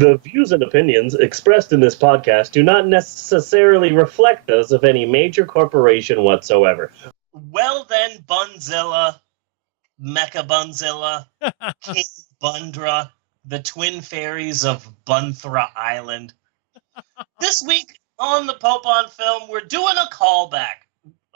The views and opinions expressed in this podcast do not necessarily reflect those of any major corporation whatsoever. Well then, Bunzilla, Mecha Bunzilla, King Bundra, the twin fairies of Bunthra Island. This week on the Pope on Film, we're doing a callback.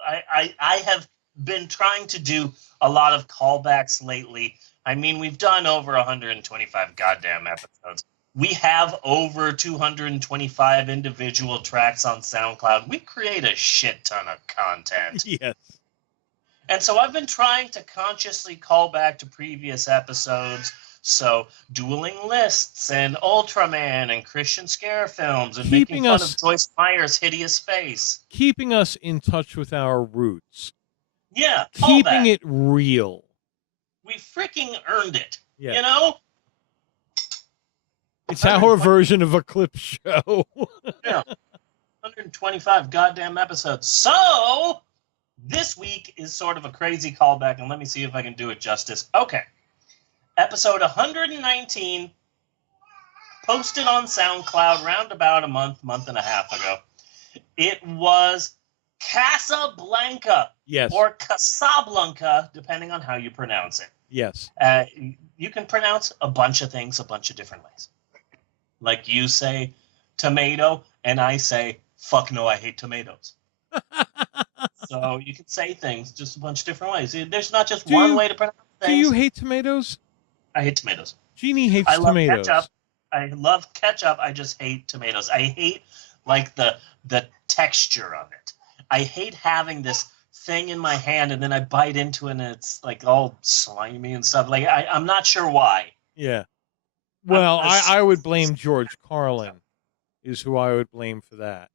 I have been trying to do a lot of callbacks lately. I mean, we've done over 125 goddamn episodes. We have over 225 individual tracks on SoundCloud. We create a shit ton of content. Yes. And so I've been trying to consciously call back to previous episodes. So Dueling Lists and Ultraman and Christian Scare films and making fun of Joyce Meyer's hideous face. Keeping us in touch with our roots. Yeah. Keeping it real. We freaking earned it. Yeah. You know? It's our version of a clip show. Yeah. 125 goddamn episodes. So this week is sort of a crazy callback, and let me see if I can do it justice. Okay. Episode 119, posted on SoundCloud round about a month and a half ago. It was Casablanca. Yes. Or Casablanca, depending on how you pronounce it. Yes. You can pronounce a bunch of things a bunch of different ways. Like you say tomato, and I say, fuck no, I hate tomatoes. So you can say things just a bunch of different ways. There's not just one way to pronounce things. Do you hate tomatoes? I hate tomatoes. Jeannie hates tomatoes. Ketchup. I love ketchup. I just hate tomatoes. I hate like the texture of it. I hate having this thing in my hand and then I bite into it and it's like all slimy and stuff. Like I'm not sure why. Yeah. Well, I would blame George Carlin is who I would blame for that.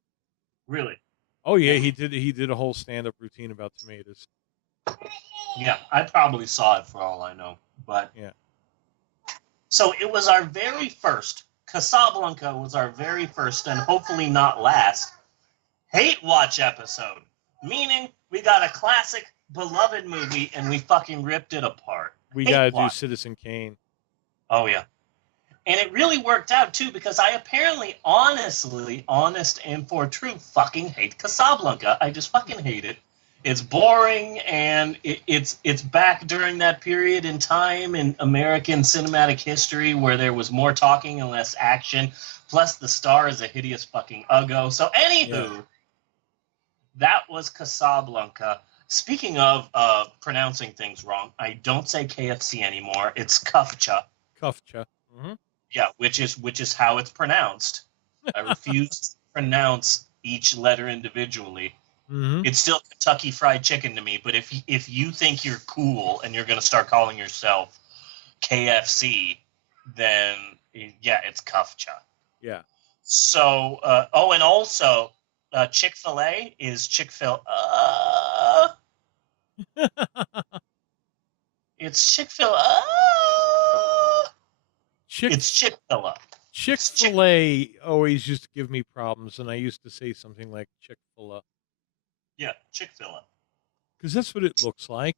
Really? Oh yeah, he did a whole stand-up routine about tomatoes. Yeah, I probably saw it for all I know. But yeah. So it was our very first, Casablanca was our very first and hopefully not last Hate Watch episode. Meaning we got a classic, beloved movie and we fucking ripped it apart. We got to do Citizen Kane. Oh, yeah. And it really worked out, too, because I apparently, honest and for true, fucking hate Casablanca. I just fucking hate it. It's boring, and it's back during that period in time in American cinematic history where there was more talking and less action, plus the star is a hideous fucking uggo. So, anywho, that was Casablanca. Speaking of pronouncing things wrong, I don't say KFC anymore. It's Kufcha. Kufcha. Mm-hmm. Yeah, which is how it's pronounced. I refuse to pronounce each letter individually. Mm-hmm. It's still Kentucky Fried Chicken to me, but if you think you're cool and you're going to start calling yourself KFC, then yeah, it's Kufcha. Yeah. So, and also Chick-fil-A is Chick-fil. It's Chick-fil-A. It's Chick-fil-A. Chick-fil-A always used to give me problems, and I used to say something like Chick-fil-A. Yeah, Chick-fil-A. Because that's what it looks like.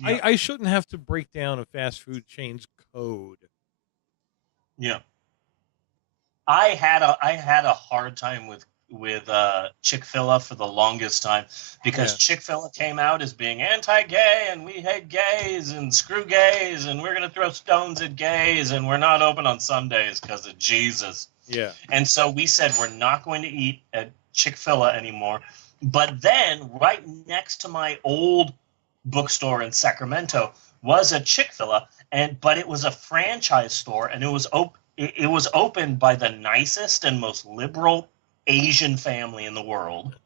Yeah. I shouldn't have to break down a fast food chain's code. Yeah. I had a hard time with Chick-fil-A for the longest time because Chick-fil-A came out as being anti-gay and we hate gays and screw gays and we're going to throw stones at gays and we're not open on Sundays because of Jesus. Yeah. And so we said we're not going to eat at Chick-fil-A anymore. But then right next to my old bookstore in Sacramento was a Chick-fil-A, but it was a franchise store and it was opened by the nicest and most liberal Asian family in the world.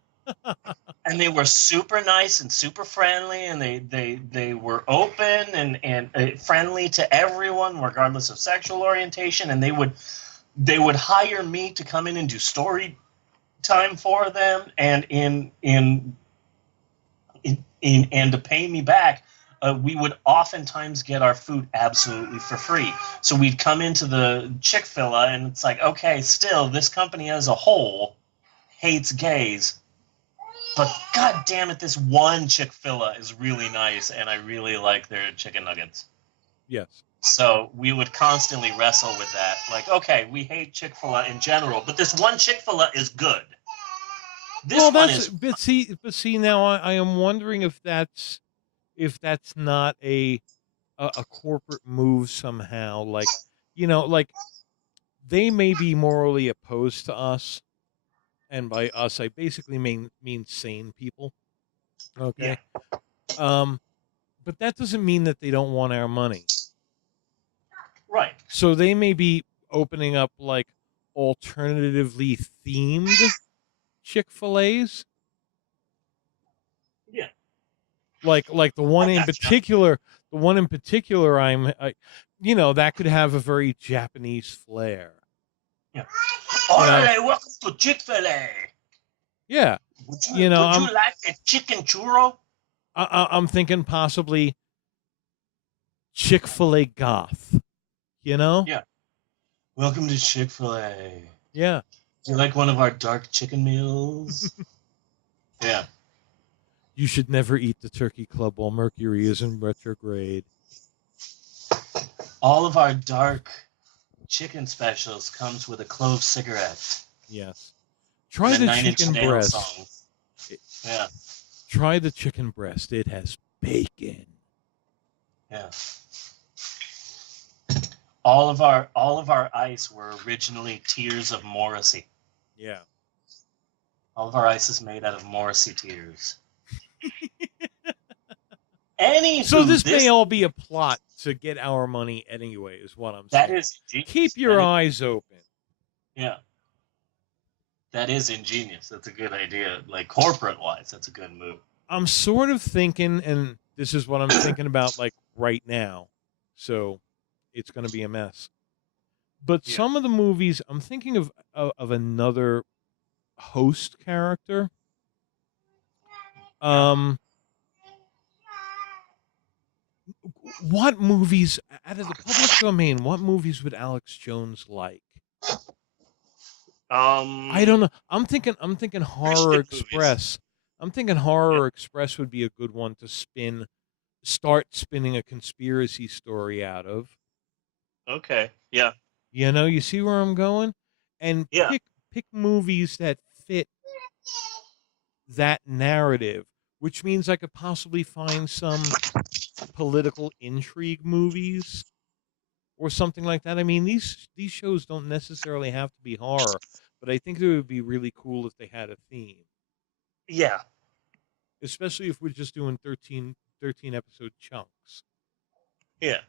And they were super nice and super friendly and they were open and friendly to everyone regardless of sexual orientation, and they would hire me to come in and do story time for them and to pay me back. We would oftentimes get our food absolutely for free. So we'd come into the Chick-fil-A and it's like, okay, still, this company as a whole hates gays. But god damn it, this one Chick-fil-A is really nice and I really like their chicken nuggets. Yes. So we would constantly wrestle with that. Like, okay, we hate Chick-fil-A in general, but this one Chick-fil-A is good. This Well, one that's is but see now I am wondering if that's not a corporate move somehow. Like, like they may be morally opposed to us, and by us I basically mean sane people. yeah, Okay. But that doesn't mean that they don't want our money. right. So they may be opening up like alternatively themed Chick-fil-A's. Yeah, Like the one I in gotcha. particular, that could have a very Japanese flair. Yeah. You All know, right, welcome to Chick-fil-A. yeah. Would You know, you like a chicken churro? I'm thinking possibly Chick-fil-A goth. You know, Yeah. Welcome to Chick-fil-A. yeah. Do you like one of our dark chicken meals? Yeah. You should never eat the Turkey Club while Mercury is in retrograde. All of our dark chicken specials comes with a clove cigarette. Yes. Try and the a Nine Inch chicken Nails breast. song. Yeah. Try the chicken breast. It has bacon. Yeah. All of our ice were originally tears of Morrissey. Yeah. All of our ice is made out of Morrissey tears. Anywho, So this may all be a plot to get our money anyway, is what I'm saying. that is genius. Keep your eyes open. Yeah. That is ingenious. That's a good idea. Like corporate wise, that's a good move. I'm sort of thinking, and this is what I'm thinking about like right now. So it's going to be a mess. But Yeah. some of the movies, I'm thinking of another host character. What movies out of the public domain? What movies would Alex Jones like? I don't know. I'm thinking Horror Express. I'm thinking Horror Express would be a good one to start spinning a conspiracy story out of. Okay. Yeah. You see where I'm going? And Yeah. pick movies that fit that narrative, which means I could possibly find some political intrigue movies or something like that. I mean, these shows don't necessarily have to be horror, but I think it would be really cool if they had a theme. Yeah. Especially if we're just doing 13 episode chunks. Yeah.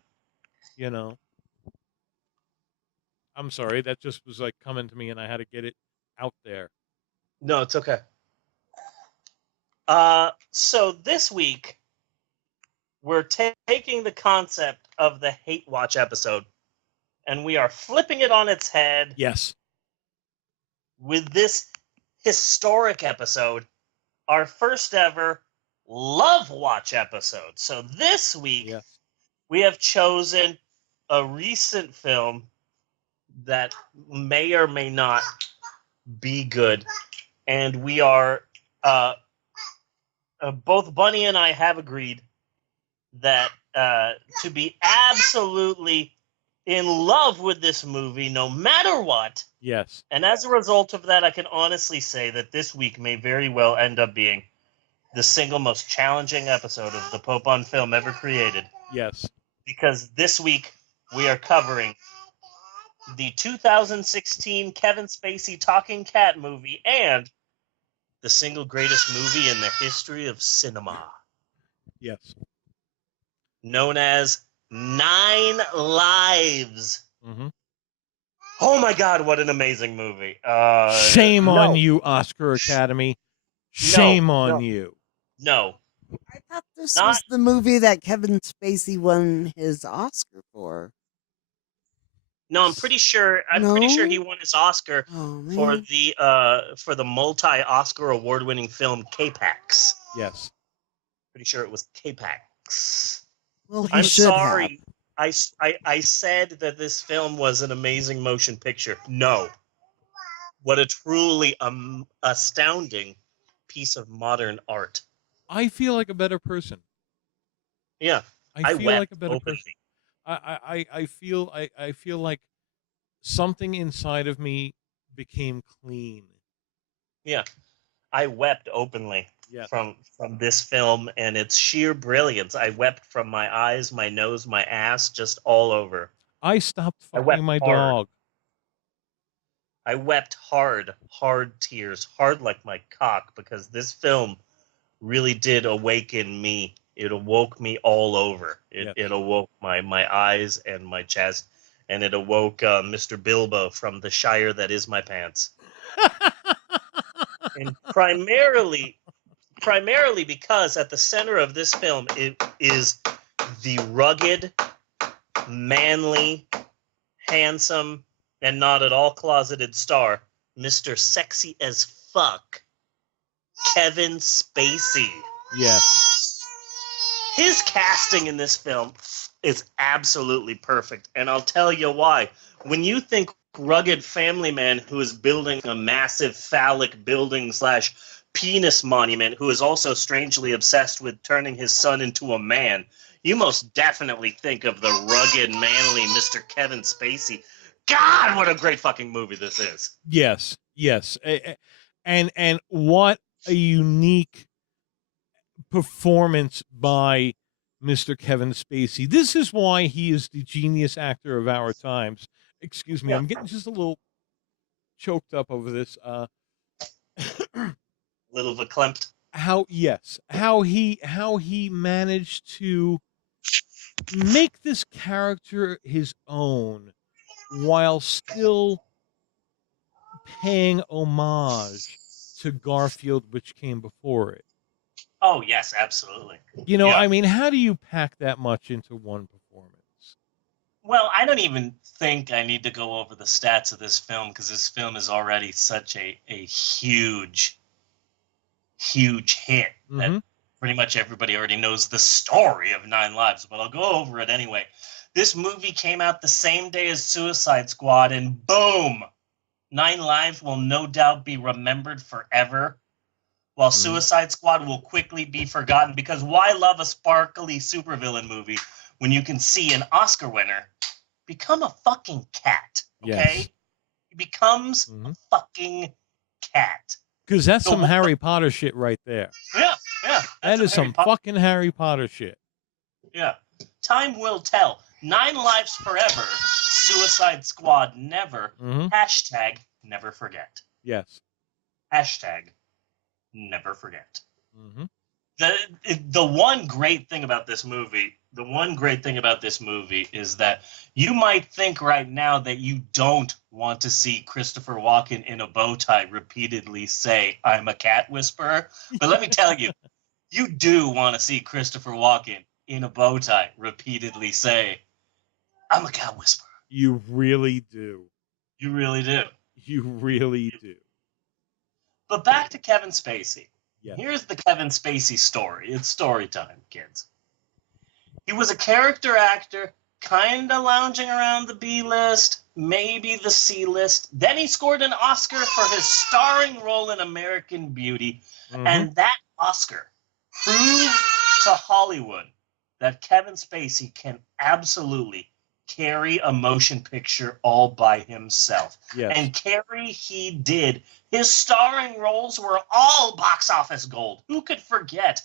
I'm sorry, that just was like coming to me and I had to get it out there. No, it's okay. So this week we're taking the concept of the Hate Watch episode and we are flipping it on its head. Yes. With this historic episode, our first ever Love Watch episode. So this week we have chosen a recent film that may or may not be good, and we are both Bunny and I have agreed that to be absolutely in love with this movie no matter what. Yes. And as a result of that, I can honestly say that this week may very well end up being the single most challenging episode of the Pope on Film ever created. Yes. Because this week we are covering the 2016 Kevin Spacey Talking Cat movie and the single greatest movie in the history of cinema. Yes. Known as 9 Lives. Mm-hmm. Oh my God, what an amazing movie. Shame on you, Oscar Academy. Shame on you. No. I thought this was the movie that Kevin Spacey won his Oscar for. No, I'm pretty sure he won his Oscar for the multi-Oscar award-winning film K-Pax. Yes. Pretty sure it was K-Pax. Well, I'm sorry. I said that this film was an amazing motion picture. No. What a truly astounding piece of modern art. I feel like a better person. Yeah. I feel like a better person. I feel like something inside of me became clean. Yeah, I wept openly Yeah. from this film and its sheer brilliance. I wept from my eyes, my nose, my ass, just all over. I stopped I wept fucking my hard. dog. I wept hard tears, hard like my cock, because this film really did awaken me. It awoke me all over. Yes. It awoke my eyes and my chest, and it awoke Mr. Bilbo from the Shire that is my pants. And primarily because at the center of this film it is the rugged, manly, handsome, and not at all closeted star, Mr. Sexy as Fuck, Kevin Spacey. Yes. His casting in this film is absolutely perfect, and I'll tell you why. When you think rugged family man who is building a massive phallic building / penis monument, who is also strangely obsessed with turning his son into a man, you most definitely think of the rugged, manly Mr. Kevin Spacey. God, what a great fucking movie this is. Yes. Yes. And what a unique performance by Mr. Kevin Spacey. This is why he is the genius actor of our times. Excuse me, Yeah. I'm getting just a little choked up over this. Little verklempt. How he managed to make this character his own while still paying homage to Garfield, which came before it. Oh, yes, absolutely. You know, Yeah. I mean, how do you pack that much into one performance? Well, I don't even think I need to go over the stats of this film, because this film is already such a huge hit that pretty much everybody already knows the story of Nine Lives, but I'll go over it anyway. This movie came out the same day as Suicide Squad, and boom! Nine Lives will no doubt be remembered forever, while Suicide Squad will quickly be forgotten, because why love a sparkly supervillain movie when you can see an Oscar winner become a fucking cat, okay? Yes. He becomes a fucking cat. Because that's some Harry Potter shit right there. Yeah. That is some fucking Harry Potter shit. Yeah. Time will tell. Nine Lives Forever, Suicide Squad never, hashtag never forget. Yes. Hashtag never forget. The one great thing about this movie, is that you might think right now that you don't want to see Christopher Walken in a bow tie repeatedly say, "I'm a cat whisperer." But let me tell you, you do want to see Christopher Walken in a bow tie repeatedly say, "I'm a cat whisperer." You really do. You really do. You really do. But back to Kevin Spacey. Yes. Here's the Kevin Spacey story. It's story time, kids. He was a character actor, kind of lounging around the B-list, maybe the C-list. Then he scored an Oscar for his starring role in American Beauty. And that Oscar proved to Hollywood that Kevin Spacey can absolutely carry a motion picture all by himself. Yes. And carry he did. His starring roles were all box office gold. Who could forget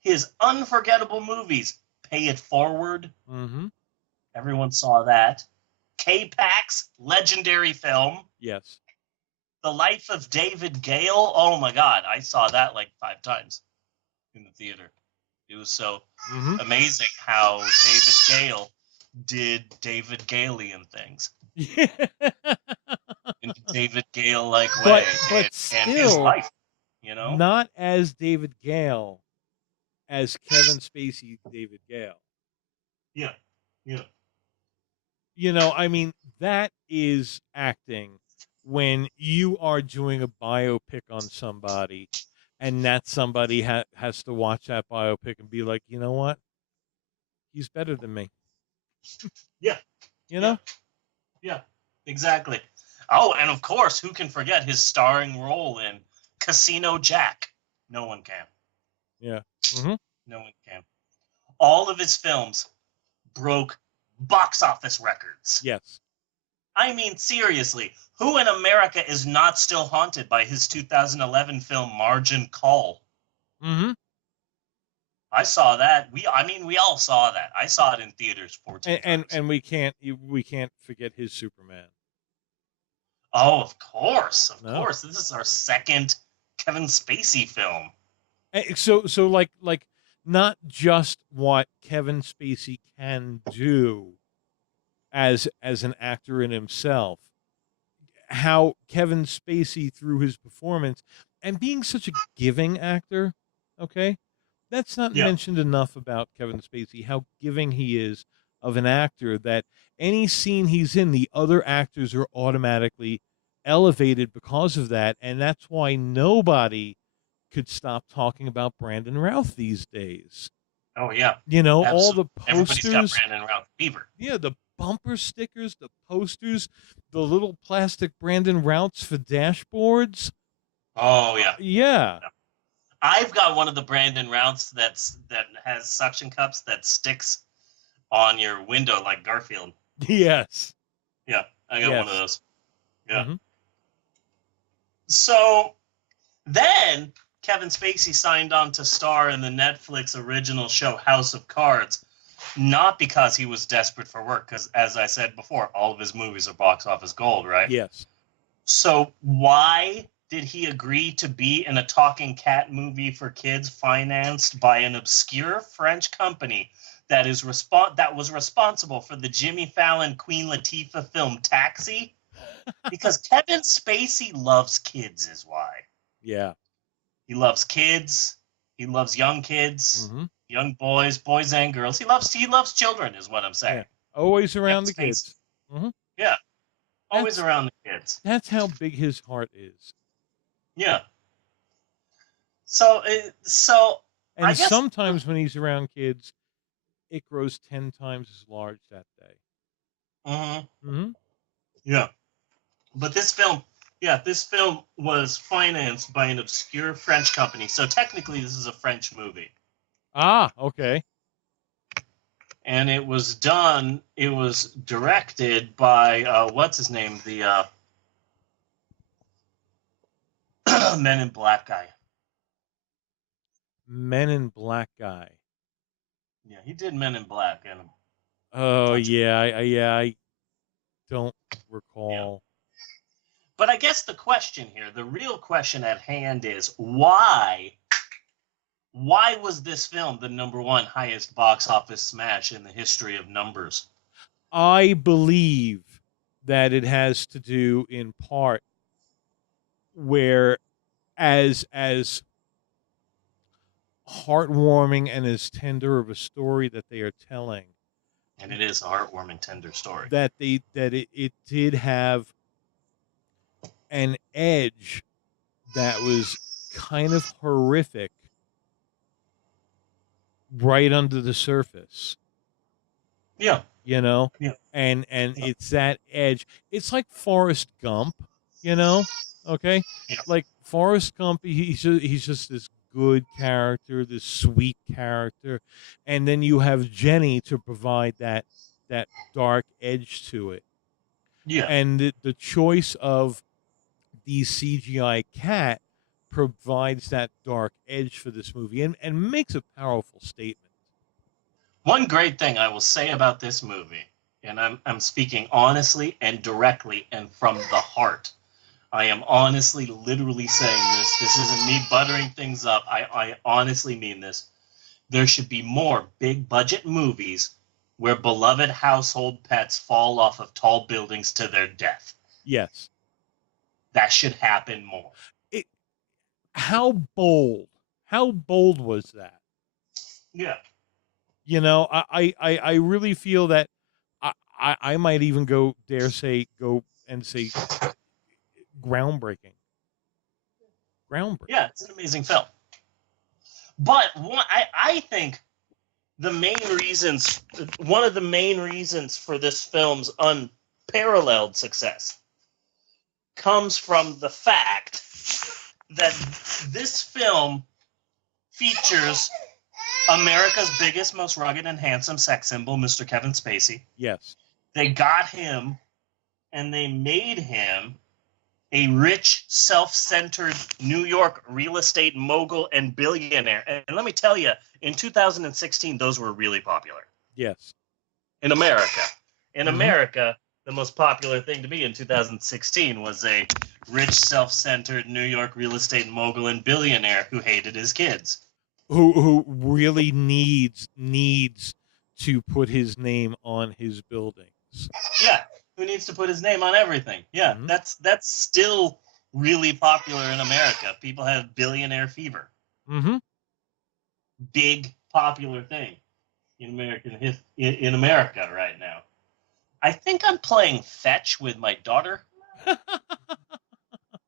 his unforgettable movies? Pay It Forward. Everyone saw that. K-Pax, legendary film. Yes. The Life of David Gale. Oh my God, I saw that like 5 times in the theater. It was so amazing how David Gale did David Galean things. In David Gale-like way. But and his still, life, you know? not as David Gale, as Kevin Spacey David Gale. Yeah. You know, I mean, that is acting when you are doing a biopic on somebody and that somebody has to watch that biopic and be like, you know what? He's better than me. Yeah. You know? Yeah, exactly. Oh, and of course, who can forget his starring role in Casino Jack? No one can. Yeah. No one can. All of his films broke box office records. Yes. I mean, seriously, who in America is not still haunted by his 2011 film Margin Call? Mm-hmm. I saw that. We all saw that. I saw it in theaters 14 times. And we can't forget his Superman. Oh, of course. No. This is our second Kevin Spacey film. So like not just what Kevin Spacey can do as an actor in himself, how Kevin Spacey through his performance and being such a giving actor, okay? That's not mentioned enough about Kevin Spacey, how giving he is of an actor, that any scene he's in, the other actors are automatically elevated because of that, and that's why nobody could stop talking about Brandon Routh these days. Oh, yeah. You know, Absolutely. all the posters. Everybody's got Brandon Routh fever. Yeah, the bumper stickers, the posters, the little plastic Brandon Rouths for dashboards. Oh, yeah. Yeah. I've got one of the Brandon Rouths that has suction cups that sticks on your window like Garfield. Yes. Yeah, I got one of those. Yeah. Mm-hmm. So then Kevin Spacey signed on to star in the Netflix original show House of Cards, not because he was desperate for work, because as I said before, all of his movies are box office gold, right? Yes. So why did he agree to be in a talking cat movie for kids financed by an obscure French company that was responsible for the Jimmy Fallon Queen Latifah film Taxi? Because Kevin Spacey loves kids is why. Yeah. He loves kids. He loves young kids, young boys and girls. He loves children is what I'm saying. Yeah. Always around Kevin the kids. Mm-hmm. Yeah. Always around the kids. That's how big his heart is. Yeah. So And I guess sometimes when he's around kids, it grows 10 times as large that day. Mm-hmm. Yeah. But this film was financed by an obscure French company. So technically this is a French movie. Ah, okay. And it was directed by what's his name? The Men in Black guy. Men in Black guy. Yeah, he did Men in Black. And oh yeah, I don't recall. Yeah. But I guess the question here, the real question at hand is why was this film the #1 highest box office smash in the history of numbers? I believe that it has to do in part where as heartwarming and as tender of a story that they are telling, and it is a heartwarming, tender story, that it did have an edge that was kind of horrific right under the surface. Yeah. You know? Yeah. And it's that edge. It's like Forrest Gump, you know? Okay? Yeah. Like Forrest Gump, he's just this good character, this sweet character, and then you have Jenny to provide that dark edge to it. Yeah. And the choice of the CGI cat provides that dark edge for this movie and makes a powerful statement. One great thing I will say about this movie, and I'm speaking honestly and directly and from the heart. I am honestly, literally saying this. This isn't me buttering things up. I honestly mean this. There should be more big budget movies where beloved household pets fall off of tall buildings to their death. Yes. That should happen more. How bold was that? Yeah. You know, I really feel that I might even go and say groundbreaking. Yeah, it's an amazing film. But I think one of the main reasons for this film's unparalleled success comes from the fact that this film features America's biggest, most rugged and handsome sex symbol, Mr. Kevin Spacey. Yes. They got him, and they made him a rich, self-centered New York real estate mogul and billionaire. And let me tell you, in 2016, those were really popular. Yes. In America. In Mhm. America, the most popular thing to me in 2016 was a rich, self-centered New York real estate mogul and billionaire who hated his kids. Who really needs to put his name on his buildings. Yeah, who needs to put his name on everything? Yeah, Mhm. that's still really popular in America. People have billionaire fever. Mm-hmm. Big popular thing in in America right now. I think I'm playing fetch with my daughter.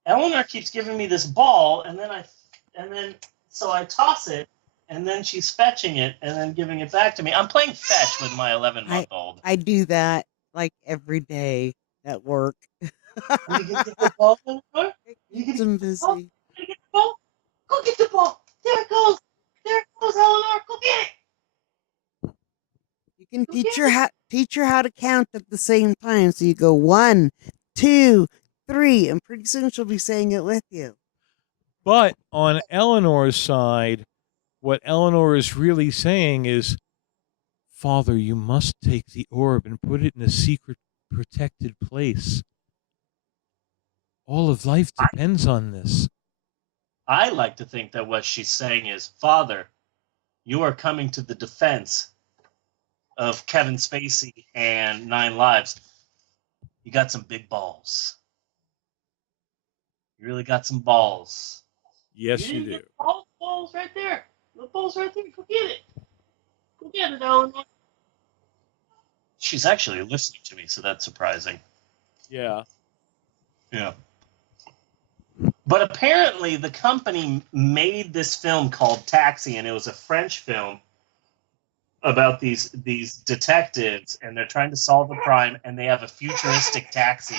Eleanor keeps giving me this ball, and then so I toss it, and then she's fetching it and then giving it back to me. I'm playing fetch with my 11-month-old. I do that like every day at work. You gonna get the ball, Eleanor? You gonna I'm get the ball? busy. You gonna get the ball? Go get the ball. There it goes. There it goes, Eleanor. Go get it. You can teach her how to count at the same time. So you go 1, 2, 3, and pretty soon she'll be saying it with you. But on Eleanor's side, what Eleanor is really saying is, Father, you must take the orb and put it in a secret, protected place. All of life depends on this. I like to think that what she's saying is, Father, you are coming to the defense of Kevin Spacey and 9 Lives. You got some big balls. You really got some balls. Yes, you didn't do. get the balls right there. The balls right there. Go get it. Go get it, Eleanor. She's actually listening to me, so that's surprising. Yeah. Yeah. But apparently the company made this film called Taxi, and it was a French film about these detectives, and they're trying to solve a crime, and they have a futuristic taxi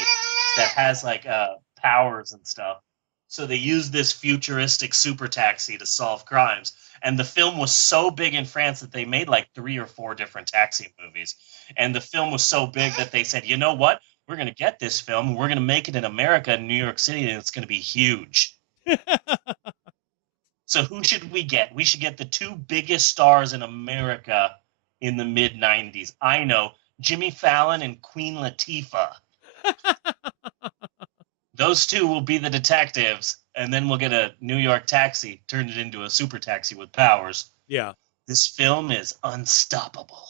that has like powers and stuff. So they used this futuristic super taxi to solve crimes. And the film was so big in France that they made like 3 or 4 different taxi movies. And the film was so big that they said, you know what? We're going to get this film, and we're going to make it in America, in New York City, and it's going to be huge. So who should we get? We should get the 2 biggest stars in America in the mid-90s. I know, Jimmy Fallon and Queen Latifah. Those 2 will be the detectives, and then we'll get a New York taxi, turn it into a super taxi with powers. Yeah. This film is unstoppable.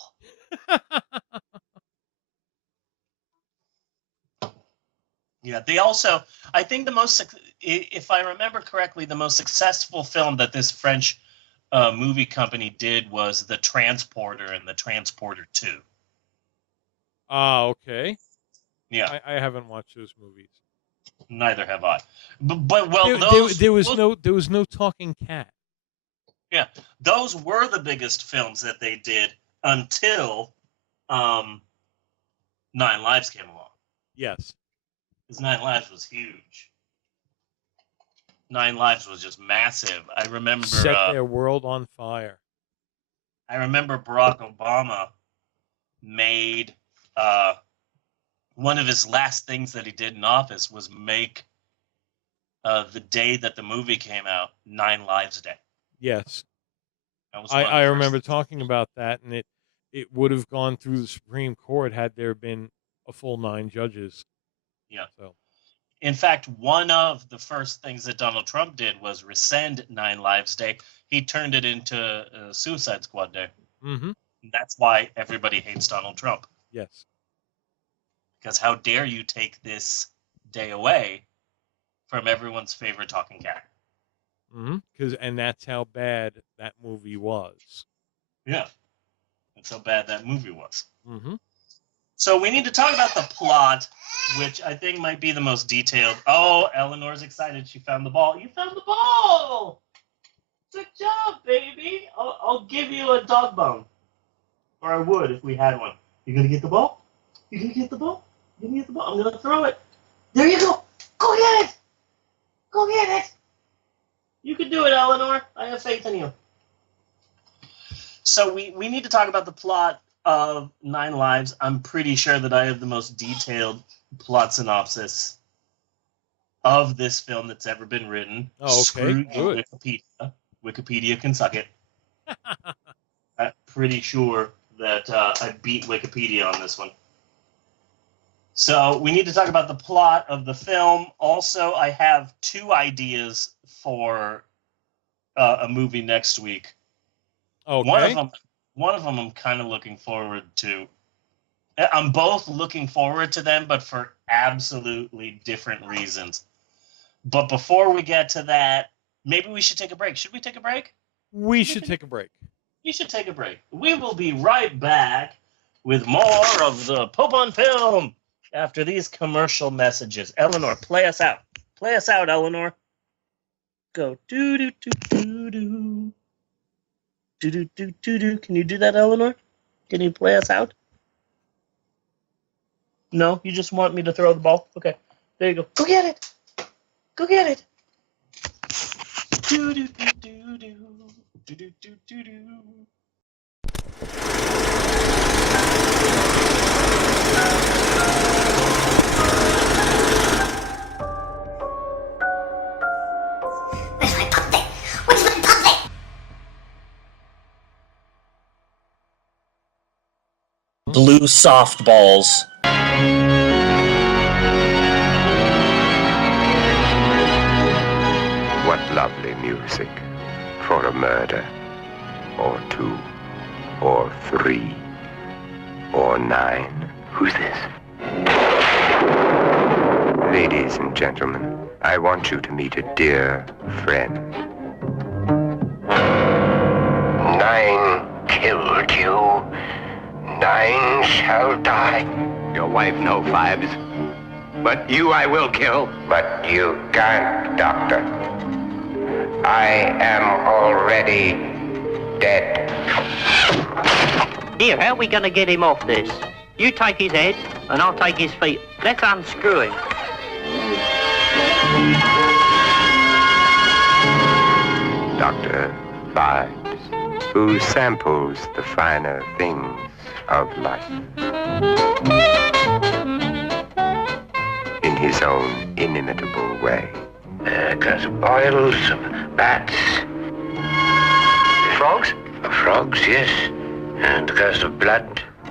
Yeah, they also, I think if I remember correctly, the most successful film that this French movie company did was The Transporter and The Transporter 2. Ah, okay. Yeah, I haven't watched those movies. neither have I. But well, there was no talking cat. Yeah, those were the biggest films that they did until 9 Lives came along. Yes. Because 9 Lives was huge. 9 Lives was just massive. I remember Set their world on fire. I remember Barack Obama made one of his last things that he did in office was make the day that the movie came out 9 Lives Day. Yes. That was I remember talking about that, and it would have gone through the Supreme Court had there been a full 9 judges. Yeah. So. In fact, one of the first things that Donald Trump did was rescind 9 Lives Day. He turned it into Suicide Squad Day. Mm-hmm. That's why everybody hates Donald Trump. Yes. Because how dare you take this day away from everyone's favorite talking cat? Mm-hmm. And that's how bad that movie was. Yeah. That's how bad that movie was. Mm-hmm. So we need to talk about the plot, which I think might be the most detailed. Oh, Eleanor's excited. She found the ball. You found the ball! Good job, baby. I'll give you a dog bone. Or I would if we had one. You gonna get the ball? You gonna get the ball? You gonna get the ball? I'm gonna throw it. There you go. Go get it. Go get it. You can do it, Eleanor. I have faith in you. So we need to talk about the plot of Nine Lives. I'm pretty sure that I have the most detailed plot synopsis of this film that's ever been written. Oh, okay, Screw you, good. Wikipedia. Wikipedia can suck it. I'm pretty sure that I beat Wikipedia on this one. So we need to talk about the plot of the film. Also, I have 2 ideas for a movie next week. Okay. One of them I'm kind of looking forward to. I'm both looking forward to them, but for absolutely different reasons. But before we get to that, maybe we should take a break. Should we take a break? We should take a break. We should take a break. We will be right back with more of the Pope on Film after these commercial messages. Eleanor, play us out. Play us out, Eleanor. Go do do do do do. Do do do do do. Can you do that, Eleanor? Can you play us out? No, you just want me to throw the ball? Okay. There you go. Go get it. Go get it. Do do do do do. Do do do do do. Where's my puppet? Where's my puppet? Blue softballs. What lovely music for a murder, or 2, or 3, or 9. Who's this? Ladies and gentlemen, I want you to meet a dear friend. 9 killed you. 9 shall die. Your wife, no, Fives. But you I will kill. But you can't, Doctor. I am already dead. Here, how are we going to get him off this? You take his head, and I'll take his feet. Let's unscrew him. Dr. Fives, who samples the finer things of life in his own inimitable way. A glass of oil, some bats. Frogs? Frogs, yes. And a glass of blood. A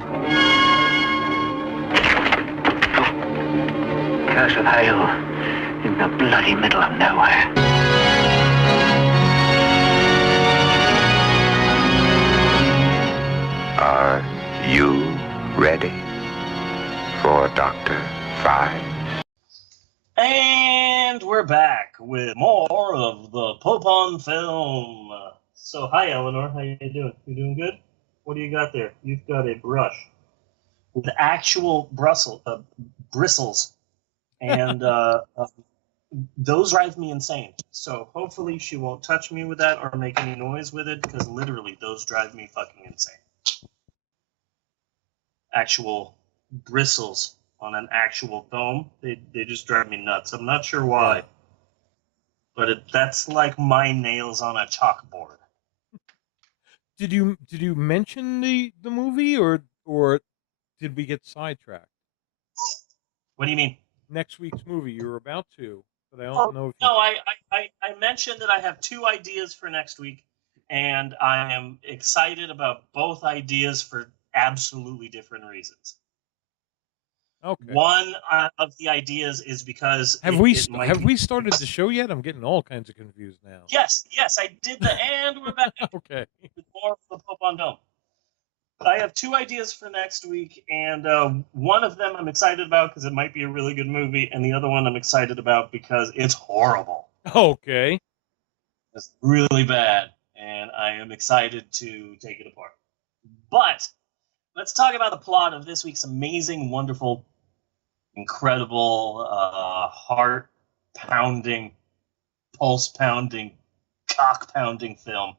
glass of ale in the bloody middle of nowhere. Are you ready for Dr. Fives? And we're back with more of the Pope on Film. So, hi, Eleanor. How you doing? You doing good? What do you got there? You've got a brush with actual bristles, and those drive me insane. So, hopefully, she won't touch me with that or make any noise with it, because literally, those drive me fucking insane. Actual bristles on an actual comb, they just drive me nuts. I'm not sure why, but that's like my nails on a chalkboard. Did you mention the movie or did we get sidetracked? What do you mean? Next week's movie you were about to, but I don't know if you... No, I mentioned that I have 2 ideas for next week, and I am excited about both ideas for absolutely different reasons. Okay. One of the ideas is because Have we started the show yet? I'm getting all kinds of confused now. Yes, I did and we're back Okay. with more of the Pope on Dome. I have 2 ideas for next week, and one of them I'm excited about because it might be a really good movie, and the other one I'm excited about because it's horrible. Okay. It's really bad, and I am excited to take it apart. But let's talk about the plot of this week's amazing, wonderful, incredible, heart-pounding, pulse-pounding, cock-pounding film.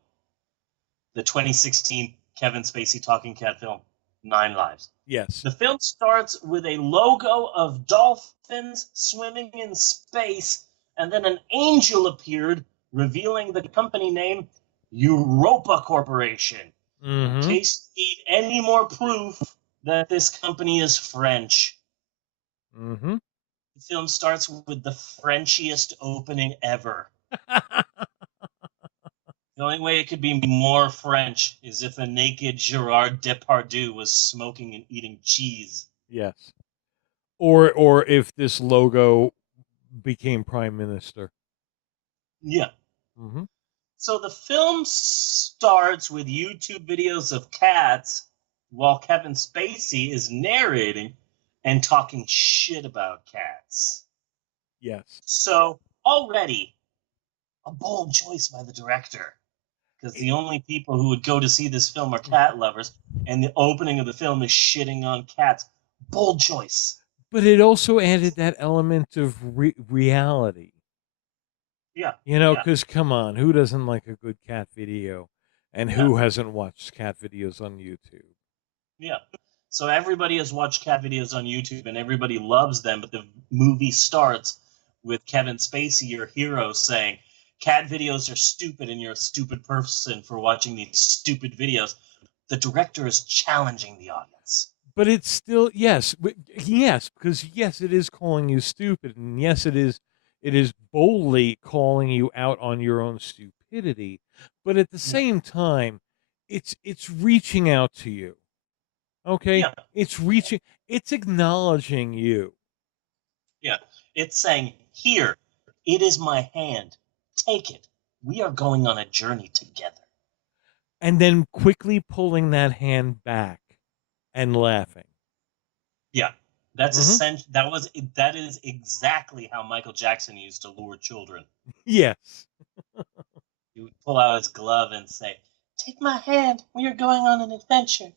The 2016 Kevin Spacey talking cat film, 9 Lives. Yes. The film starts with a logo of dolphins swimming in space, and then an angel appeared, revealing the company name Europa Corporation. In Mm-hmm. case you need any more proof that this company is French. Mm-hmm. The film starts with the Frenchiest opening ever. The only way it could be more French is if a naked Gerard Depardieu was smoking and eating cheese. Yes. Or if this logo became prime minister. Yeah. Mm-hmm. So the film starts with YouTube videos of cats while Kevin Spacey is narrating and talking shit about cats. Yes. So already a bold choice by the director, because the only people who would go to see this film are cat lovers, and the opening of the film is shitting on cats. Bold choice. But it also added that element of reality. Yeah. You know, Yeah. because come on, who doesn't like a good cat video? And who hasn't watched cat videos on YouTube? Yeah. So everybody has watched cat videos on YouTube and everybody loves them, but the movie starts with Kevin Spacey, your hero, saying, cat videos are stupid and you're a stupid person for watching these stupid videos. The director is challenging the audience. But it's still yes, because yes, it is calling you stupid, and yes, it is boldly calling you out on your own stupidity. But at the same time, it's reaching out to you. Okay, Yeah. it's acknowledging you. Yeah. It's saying, here, it is my hand. Take it. We are going on a journey together. And then quickly pulling that hand back and laughing. Yeah. That's Mhm. essential. That is exactly how Michael Jackson used to lure children. Yes. He would pull out his glove and say, take my hand. We are going on an adventure.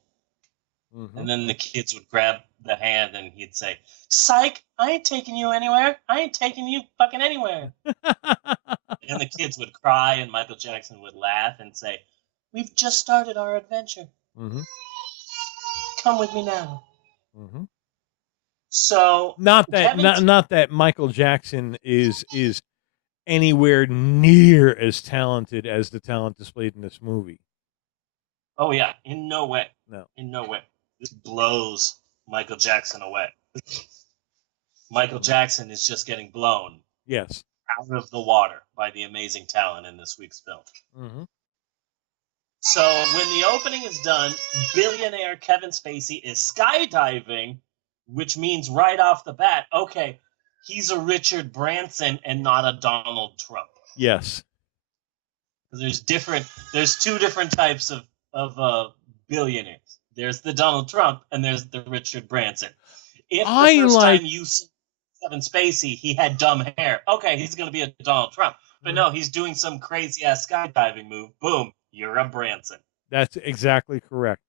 Mhm. And then the kids would grab the hand and he'd say, psych, I ain't taking you anywhere. I ain't taking you fucking anywhere. And the kids would cry and Michael Jackson would laugh and say, we've just started our adventure. Mhm. Come with me now. Mhm. So Not that not that Michael Jackson is anywhere near as talented as the talent displayed in this movie. Oh yeah, in no way. No. In no way. This blows Michael Jackson away. Michael Jackson is just getting blown Yes. out of the water by the amazing talent in this week's film. Mm-hmm. So when the opening is done, billionaire Kevin Spacey is skydiving, which means right off the bat, okay, he's a Richard Branson and not a Donald Trump. Yes. There's two different types of billionaires. There's the Donald Trump and there's the Richard Branson. If the first time you see Kevin Spacey, he had dumb hair, okay, he's going to be a Donald Trump. But no, he's doing some crazy ass skydiving move. Boom, you're a Branson. That's exactly correct.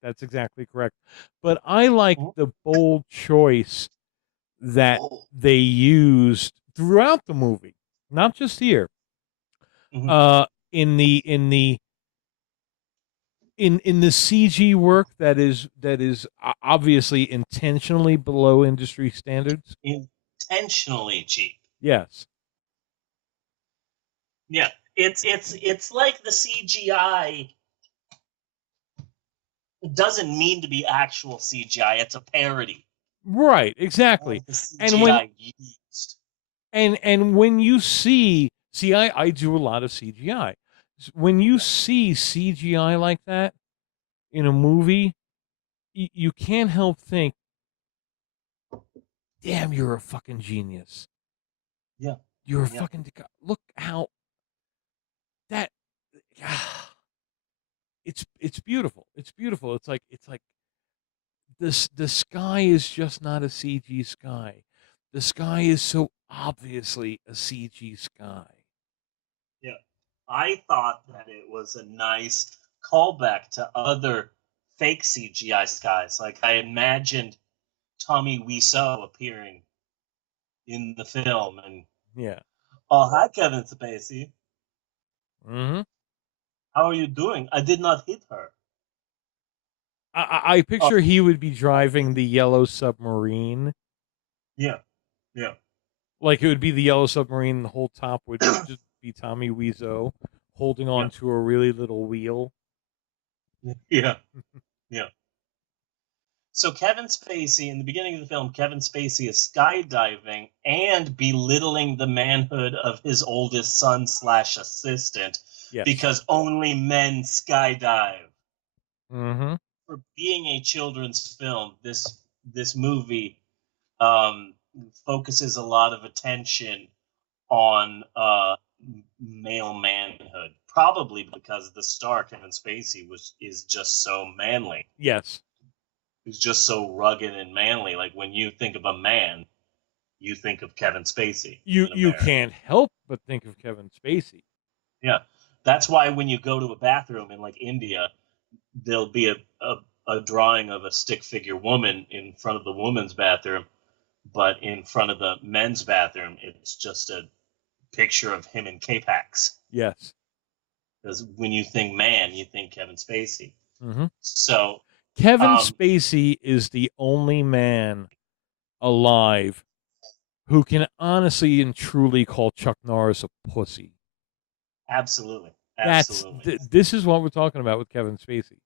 But I like the bold choice that they used throughout the movie, not just here. Mhm. In the CG work that is obviously intentionally below industry standards. Intentionally cheap. Yes. Yeah, it's like the CGI doesn't mean to be actual CGI. It's a parody. Right, exactly. The CGI And when used. and when you see I do a lot of CGI. When you see CGI like that in a movie, you can't help think, damn, you're a fucking genius. Yeah. You're a fucking look how that it's beautiful. It's beautiful. It's like the sky is just not a CG sky. The sky is so obviously a CG sky. Yeah. I thought that it was a nice callback to other fake CGI skies. Like I imagined Tommy Wiseau appearing in the film and Yeah. oh, hi Kevin Spacey. Mm-hmm. How are you doing? I did not hit her. I picture he would be driving the yellow submarine. Yeah. Yeah. Like it would be the yellow submarine, the whole top would just be Tommy Wiseau holding on to a really little wheel. Yeah. Yeah. So Kevin Spacey, in the beginning of the film, Kevin Spacey is skydiving and belittling the manhood of his oldest son / assistant Yes. because only men skydive. Mm-hmm. For being a children's film, this movie focuses a lot of attention on male manhood, probably because the star Kevin Spacey is just so manly. Yes. He's just so rugged and manly. Like when you think of a man, you think of Kevin Spacey. You can't help but think of Kevin Spacey. Yeah, that's why when you go to a bathroom in like India, there'll be a drawing of a stick figure woman in front of the woman's bathroom, but in front of the men's bathroom, it's just a picture of him in K-Pax. Yes. Because when you think man, you think Kevin Spacey. Mm-hmm. So Kevin Spacey is the only man alive who can honestly and truly call Chuck Norris a pussy. Absolutely. This is what we're talking about with Kevin Spacey.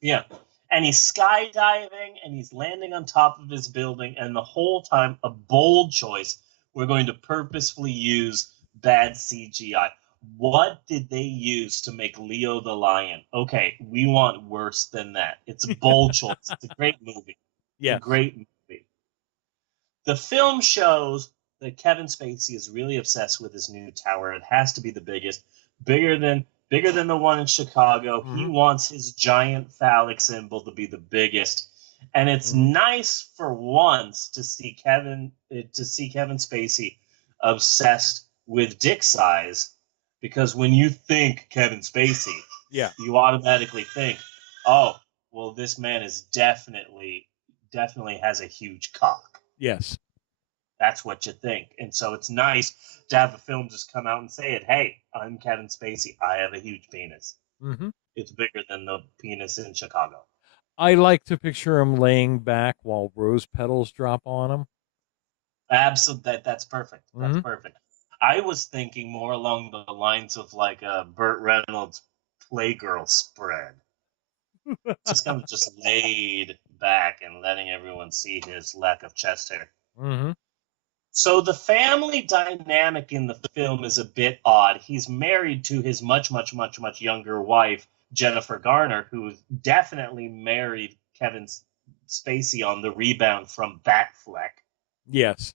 Yeah. And he's skydiving and he's landing on top of his building, and the whole time a bold choice. We're going to purposefully use bad CGI. What did they use to make Leo the Lion? Okay, we want worse than that. It's a bold choice. It's a great movie. Yeah. A great movie. The film shows that Kevin Spacey is really obsessed with his new tower. It has to be the biggest, bigger than the one in Chicago. Mm-hmm. He wants his giant phallic symbol to be the biggest. And it's nice for once to see Kevin Spacey obsessed with dick size, because when you think Kevin Spacey, yeah, you automatically think, oh, well, this man is definitely has a huge cock. Yes. That's what you think. And so it's nice to have a film just come out and say it. Hey, I'm Kevin Spacey. I have a huge penis. Mm-hmm. It's bigger than the penis in Chicago. I like to picture him laying back while rose petals drop on him. Absolutely. That's perfect. That's Mm-hmm. perfect. I was thinking more along the lines of like a Burt Reynolds Playgirl spread. Just kind of just laid back and letting everyone see his lack of chest hair. Mm-hmm. So the family dynamic in the film is a bit odd. He's married to his much, much, much, much younger wife, Jennifer Garner, who definitely married Kevin Spacey on the rebound from Batfleck. Yes.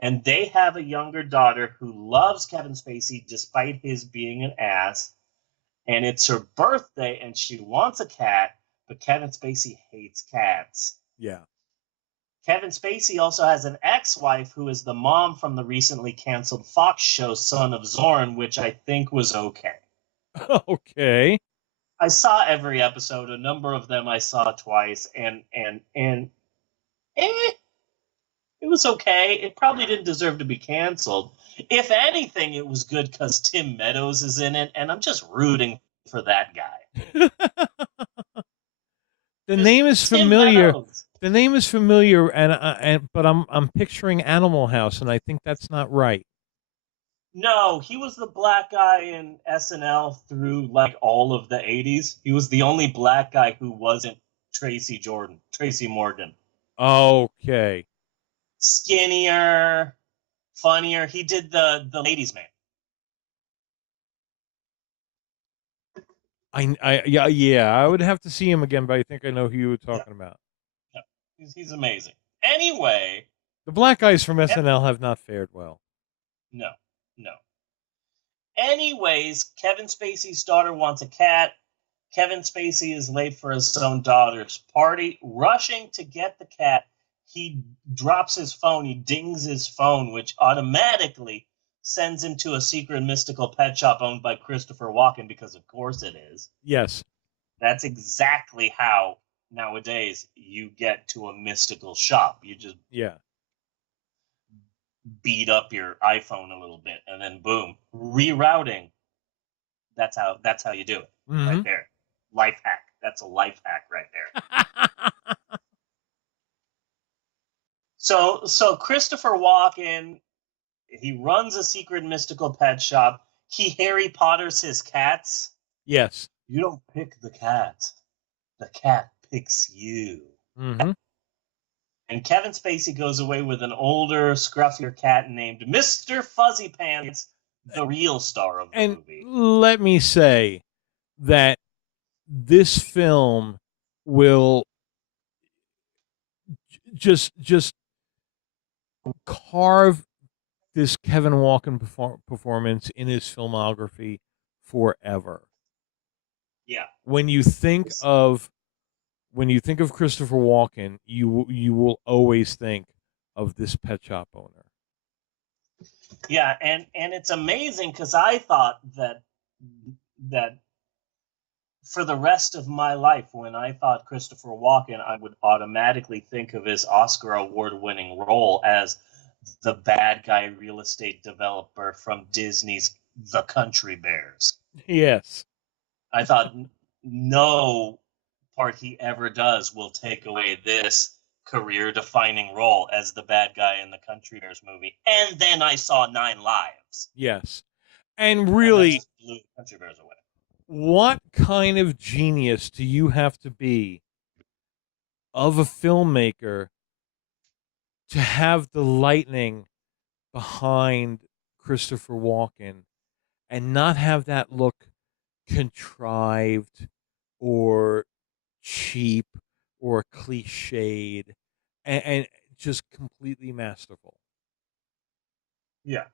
And they have a younger daughter who loves Kevin Spacey despite his being an ass. And it's her birthday and she wants a cat, but Kevin Spacey hates cats. Yeah. Kevin Spacey also has an ex-wife who is the mom from the recently canceled Fox show Son of Zorn, which I think was okay. Okay. I saw every episode. A number of them I saw twice, and it was okay. It probably didn't deserve to be canceled. If anything, it was good because Tim Meadows is in it, and I'm just rooting for that guy. The name is familiar. The name is familiar, but I'm picturing Animal House, and I think that's not right. No, he was the black guy in SNL through like all of the 80s. He was the only black guy who wasn't Tracy Morgan. Okay. Skinnier, funnier. He did the Ladies' Man. I would have to see him again, but I think I know who you were talking about. Yeah. He's amazing. Anyway, the black guys from SNL have not fared well. No. Anyways, Kevin Spacey's daughter wants a cat. Kevin Spacey is late for his own daughter's party. Rushing to get the cat, he drops his phone. He dings his phone, which automatically sends him to a secret mystical pet shop owned by Christopher Walken, because of course it is. Yes. That's exactly how nowadays you get to a mystical shop. You just beat up your iPhone a little bit and then boom, rerouting. That's how you do it. Mm-hmm. Right there. Life hack. That's a life hack right there. So Christopher Walken, he runs a secret mystical pet shop. He Harry Potters his cats. Yes. You don't pick the cat picks you. Mm-hmm. And Kevin Spacey goes away with an older, scruffier cat named Mr. Fuzzy Pants, the real star of the And movie. let me say that this film will just carve this Kevin Walken performance in his filmography forever. Yeah. When you think of Christopher Walken, you will always think of this pet shop owner. Yeah, and it's amazing because I thought that for the rest of my life, when I thought Christopher Walken, I would automatically think of his Oscar award-winning role as the bad guy real estate developer from Disney's The Country Bears. Yes. I thought no part he ever does will take away this career-defining role as the bad guy in the Country Bears movie. And then I saw 9 Lives. Yes. And And that really, just blew the Country Bears away. what kind of genius do you have to be of a filmmaker to have the lightning behind Christopher Walken and not have that look contrived or cheap or cliched and just completely masterful? Yeah.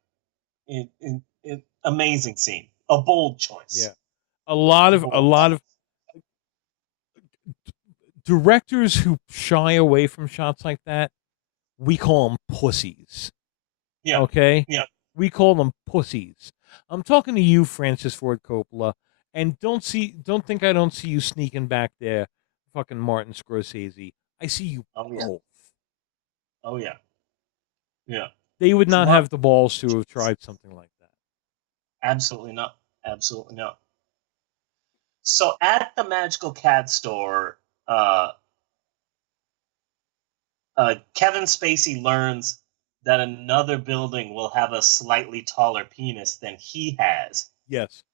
Amazing scene. A bold choice. Yeah. A lot of directors who shy away from shots like that, we call them pussies. Yeah. Okay? Yeah. We call them pussies. I'm talking to you, Francis Ford Coppola, and don't think I don't see you sneaking back there, fucking Martin Scorsese. I see you both. Oh yeah. Yeah. They would not have the balls to have tried something like that. Absolutely not. Absolutely not. So at the Magical Cat store, Kevin Spacey learns that another building will have a slightly taller penis than he has. Yes.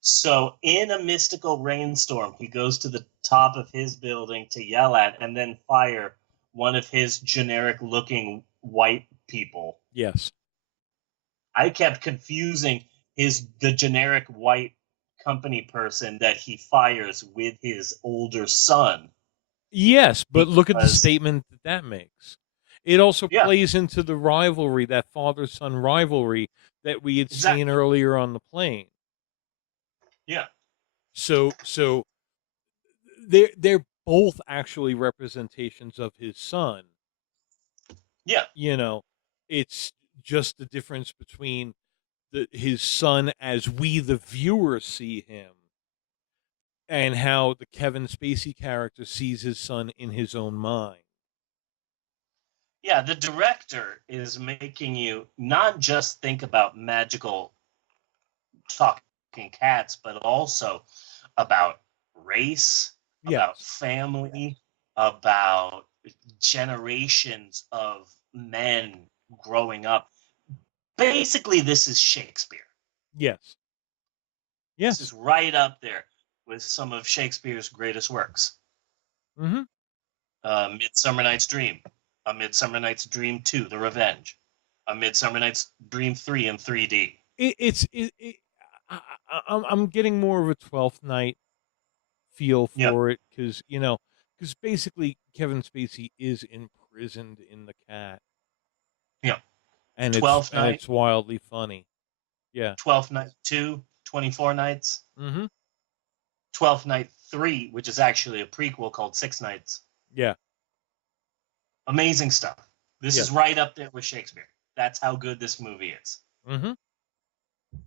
So in a mystical rainstorm, he goes to the top of his building to yell at and then fire one of his generic-looking white people. Yes. I kept confusing the generic white company person that he fires with his older son. Yes, but look at the statement that makes. It also plays into the rivalry, that father-son rivalry that we had seen earlier on the plane. Yeah. So they're both actually representations of his son. Yeah. You know, it's just the difference between his son as we the viewer see him and how the Kevin Spacey character sees his son in his own mind. Yeah, the director is making you not just think about magical talking cats, but also about race, about family, about generations of men growing up. Basically, this is Shakespeare. Yes. Yes. This is right up there with some of Shakespeare's greatest works. Mm-hmm. Midsummer Night's Dream, A Midsummer Night's Dream 2, The Revenge, A Midsummer Night's Dream 3 in 3D. I'm getting more of a 12th Night feel for it because basically Kevin Spacey is imprisoned in the cat. Yeah. And it's wildly funny. Yeah. 12th Night 2, 24 Nights. Mm-hmm. 12th Night 3, which is actually a prequel called 6 Nights. Yeah. Amazing stuff. This is right up there with Shakespeare. That's how good this movie is. Mm-hmm.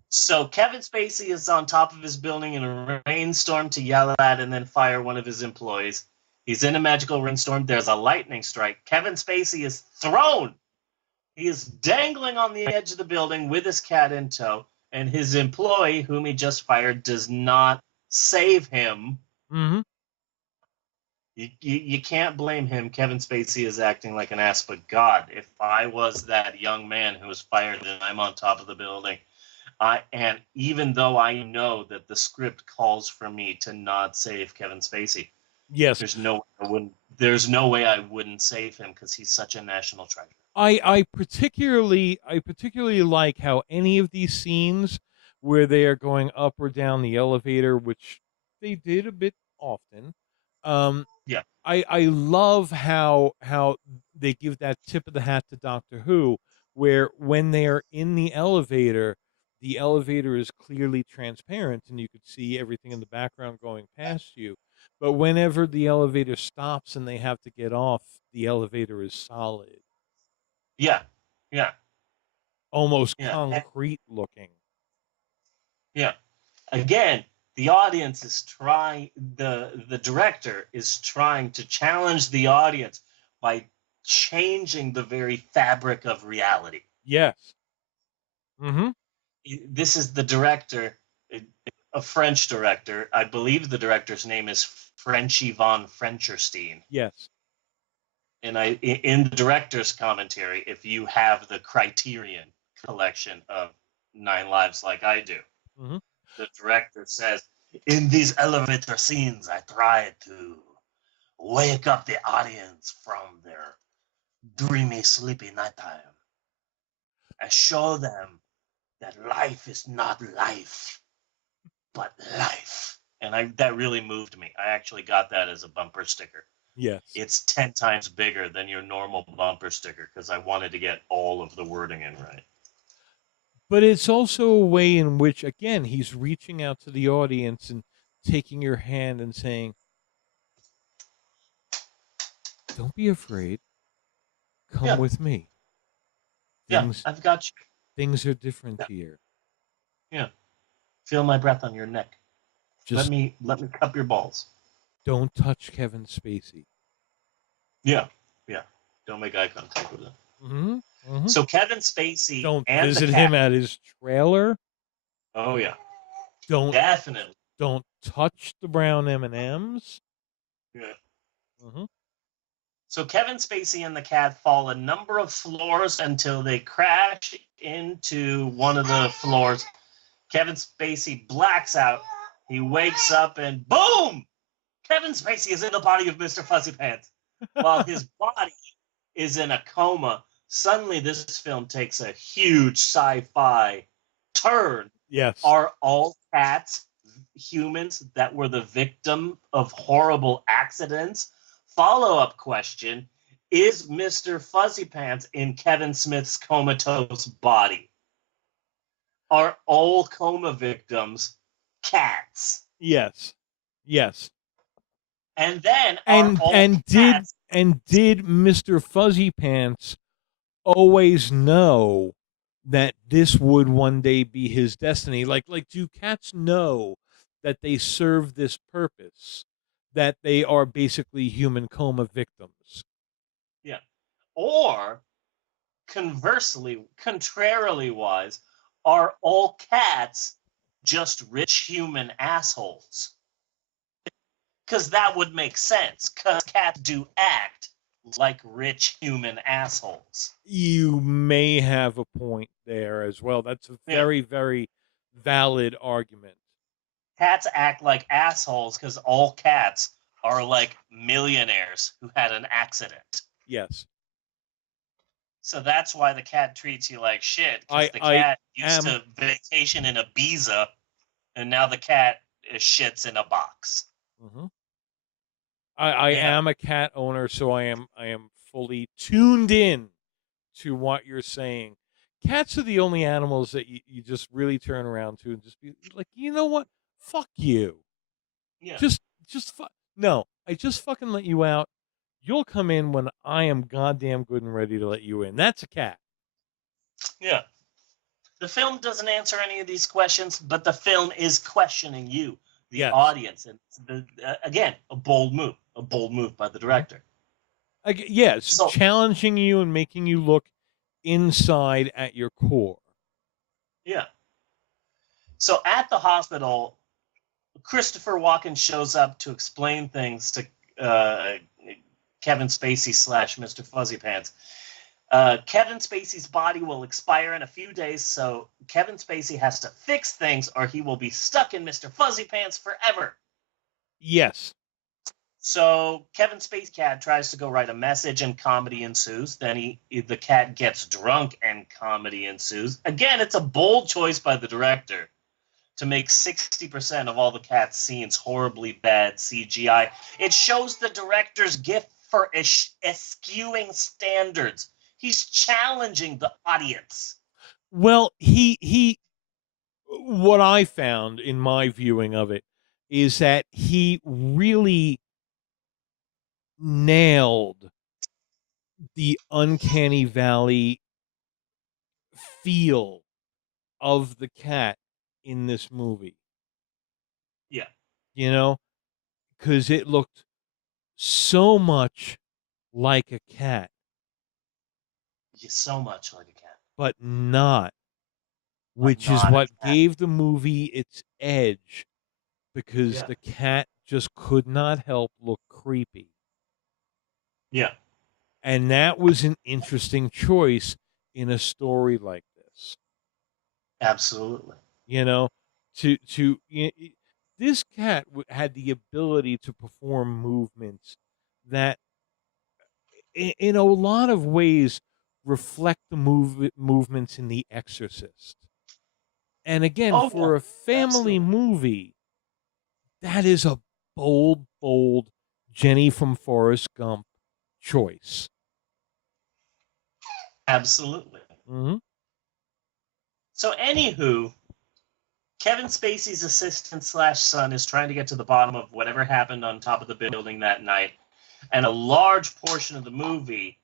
So Kevin Spacey is on top of his building in a rainstorm to yell at and then fire one of his employees. He's in a magical rainstorm. There's a lightning strike. Kevin Spacey is thrown. He is dangling on the edge of the building with his cat in tow, and his employee, whom he just fired, does not save him. Mm-hmm. You can't blame him. Kevin Spacey is acting like an ass, but God, if I was that young man who was fired and I'm on top of the building And even though I know that the script calls for me to not save Kevin Spacey, Yes, there's no way I wouldn't save him because he's such a national treasure. I particularly like how any of these scenes where they are going up or down the elevator, which they did a bit often. Yeah. I love how they give that tip of the hat to Doctor Who, where when they are in the elevator is clearly transparent and you could see everything in the background going past you. But whenever the elevator stops and they have to get off, the elevator is solid, Yeah. Yeah. almost Yeah. concrete looking. Yeah. Again, the audience is trying, the director is trying to challenge the audience by changing the very fabric of reality. Yes. Mm-hmm. This is the director, a French director. I believe the director's name is Frenchie von Frencherstein. Yes. And in the director's commentary, if you have the Criterion collection of Nine Lives like I do, Mhm. the director says, in these elevator scenes, I try to wake up the audience from their dreamy, sleepy nighttime. I show them that life is not life, but life. And that really moved me. I actually got that as a bumper sticker. Yes. It's 10 times bigger than your normal bumper sticker because I wanted to get all of the wording in right. But it's also a way in which, again, he's reaching out to the audience and taking your hand and saying, don't be afraid. Come with me. Things, I've got you. Things are different here. Yeah. Feel my breath on your neck. Just let me cup your balls. don't touch Kevin Spacey. Yeah. Yeah. Don't make eye contact with him. Mm-hmm. Mm-hmm. So Kevin Spacey Don't and visit the cat, him at his trailer. Oh yeah. Definitely. Definitely. Don't touch the brown M&Ms. Yeah. Mm-hmm. So Kevin Spacey and the cat fall a number of floors until they crash into one of the floors. Kevin Spacey blacks out. He wakes up and boom! Kevin Spacey is in the body of Mr. Fuzzy Pants. While his body is in a coma, suddenly this film takes a huge sci-fi turn. Yes. Are all cats humans that were the victim of horrible accidents? Follow-up question, is Mr. Fuzzy Pants in Kevin Smith's comatose body? Are all coma victims cats? Yes. Yes. And then And cats... did Mr. Fuzzy Pants always know that this would one day be his destiny? Like do cats know that they serve this purpose, that they are basically human coma victims? Yeah. Or conversely, contrarily wise, are all cats just rich human assholes? Because that would make sense, because cats do act like rich human assholes. You may have a point there as well. That's a very, very valid argument. Cats act like assholes because all cats are like millionaires who had an accident. Yes. So that's why the cat treats you like shit, because the cat used to vacation in Ibiza, and now the cat shits in a box. Mm-hmm. I am a cat owner, so I am fully tuned in to what you're saying. Cats are the only animals that you just really turn around to and just be like, you know what? Fuck you. Yeah. No, I just fucking let you out. You'll come in when I am goddamn good and ready to let you in. That's a cat. Yeah. The film doesn't answer any of these questions, but the film is questioning you, the audience. And again, a bold move by the director. Yes, challenging you and making you look inside at your core. Yeah. So at the hospital, Christopher Walken shows up to explain things to Kevin Spacey / Mr. Fuzzy Pants. Kevin Spacey's body will expire in a few days, so Kevin Spacey has to fix things or he will be stuck in Mr. Fuzzy Pants forever. Yes. So Kevin Space Cat tries to go write a message and comedy ensues. Then the cat gets drunk and comedy ensues. Again, it's a bold choice by the director to make 60% of all the cat's scenes horribly bad CGI. It shows the director's gift for eschewing standards. He's challenging the audience. Well, what I found in my viewing of it is that he really nailed the uncanny valley feel of the cat in this movie. Yeah. You know, because it looked so much like a cat, So much like a cat. but not, which is not a what cat. gave the movie its edge, because Yeah. the cat just could not help look creepy. Yeah. And that was an interesting choice in a story like this. Absolutely. You know, this cat had the ability to perform movements that, in a lot of ways, reflect the movements in The Exorcist. And again, Oh, for yeah. a family Absolutely. movie, that is a bold Jenny from Forrest Gump choice. Absolutely. Mm-hmm. So, anywho, Kevin Spacey's assistant / son is trying to get to the bottom of whatever happened on top of the building that night, and a large portion of the movie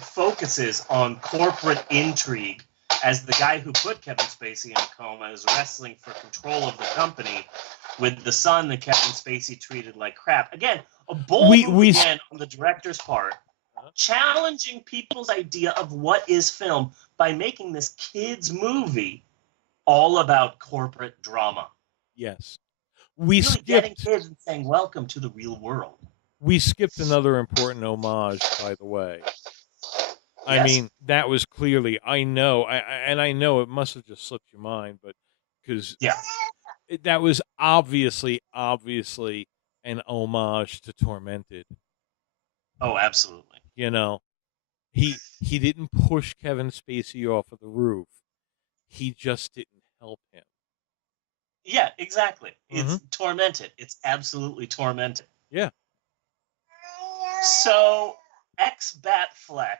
focuses on corporate intrigue as the guy who put Kevin Spacey in a coma is wrestling for control of the company with the son that Kevin Spacey treated like crap. Again, a bold move again on the director's part, challenging people's idea of what is film by making this kids' movie all about corporate drama. Yes. Really getting kids and saying, welcome to the real world. We skipped another important homage, by the way. I Yes. mean, that was clearly, I know it must have just slipped your mind, but because that was obviously an homage to Tormented. Oh, absolutely. You know, he didn't push Kevin Spacey off of the roof. He just didn't help him. Yeah, exactly. Mm-hmm. It's Tormented. It's absolutely Tormented. Yeah. So, ex-Batfleck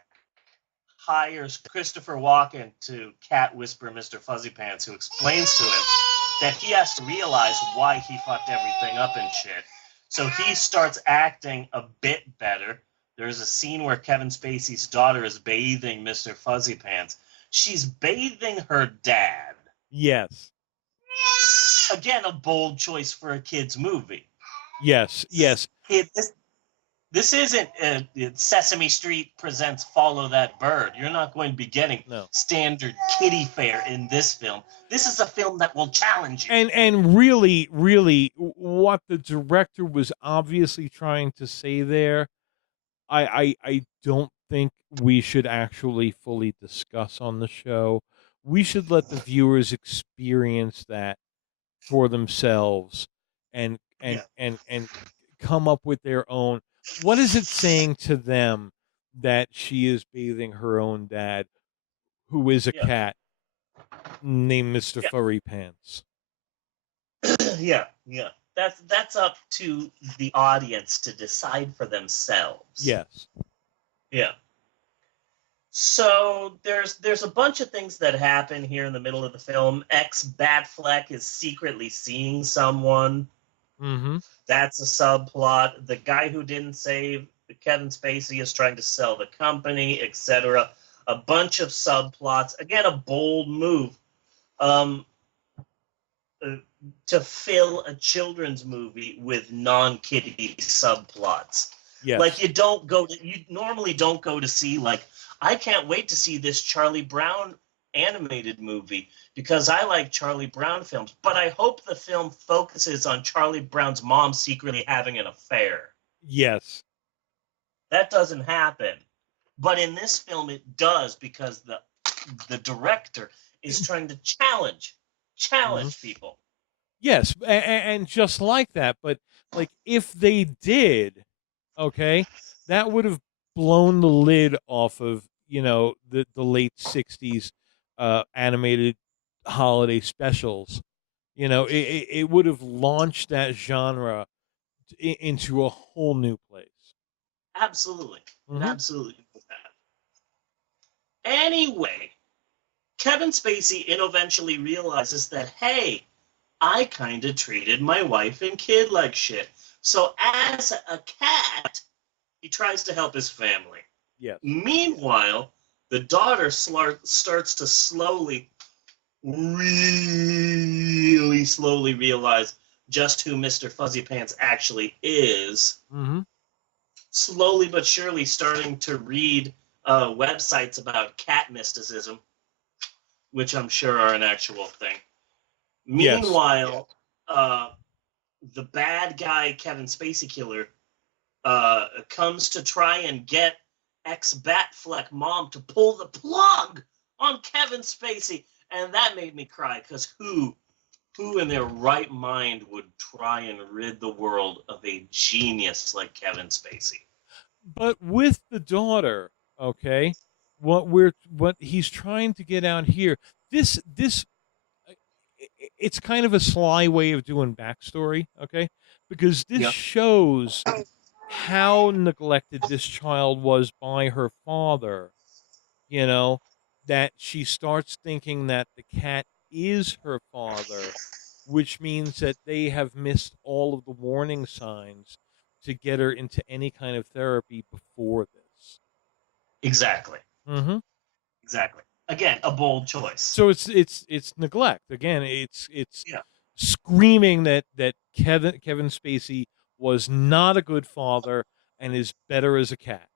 hires Christopher Walken to cat whisper Mr. Fuzzy Pants, who explains to him that he has to realize why he fucked everything up and shit. So he starts acting a bit better. There's a scene where Kevin Spacey's daughter is bathing Mr. Fuzzy Pants. She's bathing her dad. Yes. Again, a bold choice for a kid's movie. Yes. This isn't Sesame Street presents Follow That Bird. You're not going to be getting standard kiddie fare in this film. This is a film that will challenge you. And really, what the director was obviously trying to say there, I don't think we should actually fully discuss on the show. We should let the viewers experience that for themselves and come up with their own. What is it saying to them that she is bathing her own dad, who is a cat named Mr. Furry Pants? Yeah. That's up to the audience to decide for themselves. Yes. Yeah. So there's a bunch of things that happen here in the middle of the film. Ex-Batfleck is secretly seeing someone. Mm-hmm. That's a subplot. The guy who didn't save Kevin Spacey is trying to sell the company, etc. A bunch of subplots. Again, a bold move to fill a children's movie with non-kiddie subplots. Yes. Like you normally don't go to see, like, I can't wait to see this Charlie Brown animated movie because I like Charlie Brown films, but I hope the film focuses on Charlie Brown's mom secretly having an affair. Yes. That doesn't happen. But in this film, it does, because the director is trying to challenge people. Yes, and just like that, but like if they did, okay, that would have blown the lid off of, the late 60s animated holiday specials. It would have launched that genre into a whole new place. Absolutely. Mhm. Absolutely. Anyway, Kevin Spacey eventually realizes that, hey, I kind of treated my wife and kid like shit. So as a cat, he tries to help his family. Yes. Meanwhile, the daughter starts to really slowly realize just who Mr. Fuzzy Pants actually is. Mm-hmm. Slowly but surely starting to read websites about cat mysticism, which I'm sure are an actual thing. Yes. Meanwhile, the bad guy, Kevin Spacey killer, comes to try and get ex-Batfleck mom to pull the plug on Kevin Spacey. And that made me cry, because who in their right mind would try and rid the world of a genius like Kevin Spacey? But with the daughter, okay, what he's trying to get out here, this it's kind of a sly way of doing backstory, okay, because this shows how neglected this child was by her father. That she starts thinking that the cat is her father, which means that they have missed all of the warning signs to get her into any kind of therapy before this. Exactly. Mm-hmm. Exactly. Again, a bold choice. So it's neglect. Again, it's screaming that Kevin Spacey was not a good father and is better as a cat.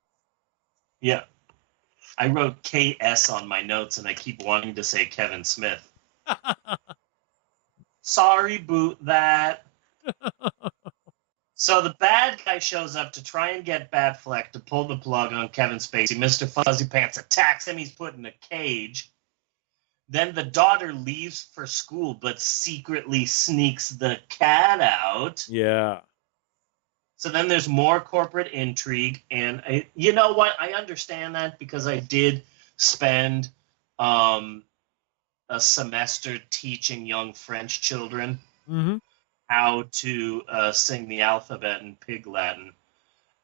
Yeah. I wrote KS on my notes, and I keep wanting to say Kevin Smith. Sorry, boot that. So the bad guy shows up to try and get Batfleck to pull the plug on Kevin Spacey. Mr. Fuzzy Pants attacks him. He's put in a cage. Then the daughter leaves for school, but secretly sneaks the cat out. Yeah. So then there's more corporate intrigue. And you know what? I understand that, because I did spend a semester teaching young French children how to sing the alphabet in Pig Latin.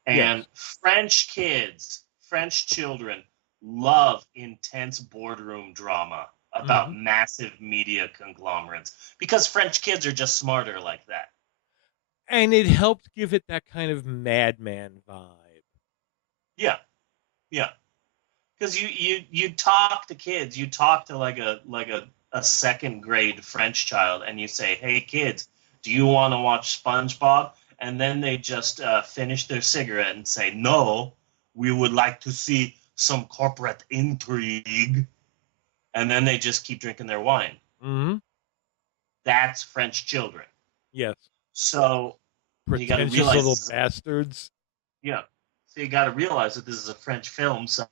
And French kids, French children, love intense boardroom drama about massive media conglomerates, because French kids are just smarter like that. And it helped give it that kind of madman vibe. Yeah. Because you talk to kids, you talk to like a second grade French child, and you say, "Hey kids, do you want to watch SpongeBob?" And then they just finish their cigarette and say, "No, we would like to see some corporate intrigue." And then they just keep drinking their wine. Mm-hmm. That's French children. Yes. So you got to Pretentious realize, little bastards. Yeah. So you got to realize that this is a French film, so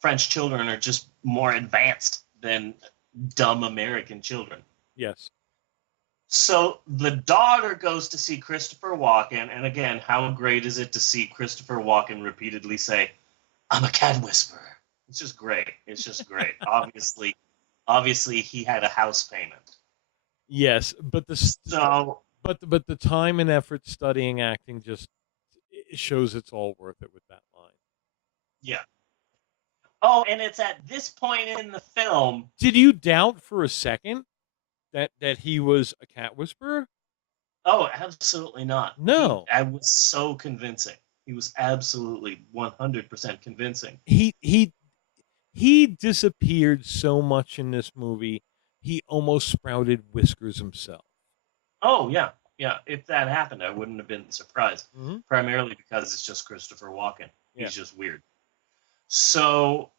French children are just more advanced than dumb American children. Yes. So the daughter goes to see Christopher Walken, and again, how great is it to see Christopher Walken repeatedly say, "I'm a cat whisperer." It's just great. It's just great. Obviously, he had a house payment. Yes, but but the time and effort studying acting just shows it's all worth it with that line. Yeah. Oh, and it's at this point in the film. Did you doubt for a second that he was a cat whisperer? Oh, absolutely not. No. I was so convincing. He was absolutely 100% convincing. He disappeared so much in this movie, he almost sprouted whiskers himself. Oh, yeah. Yeah, if that happened, I wouldn't have been surprised. Mm-hmm. Primarily because it's just Christopher Walken. Yeah. He's just weird. So,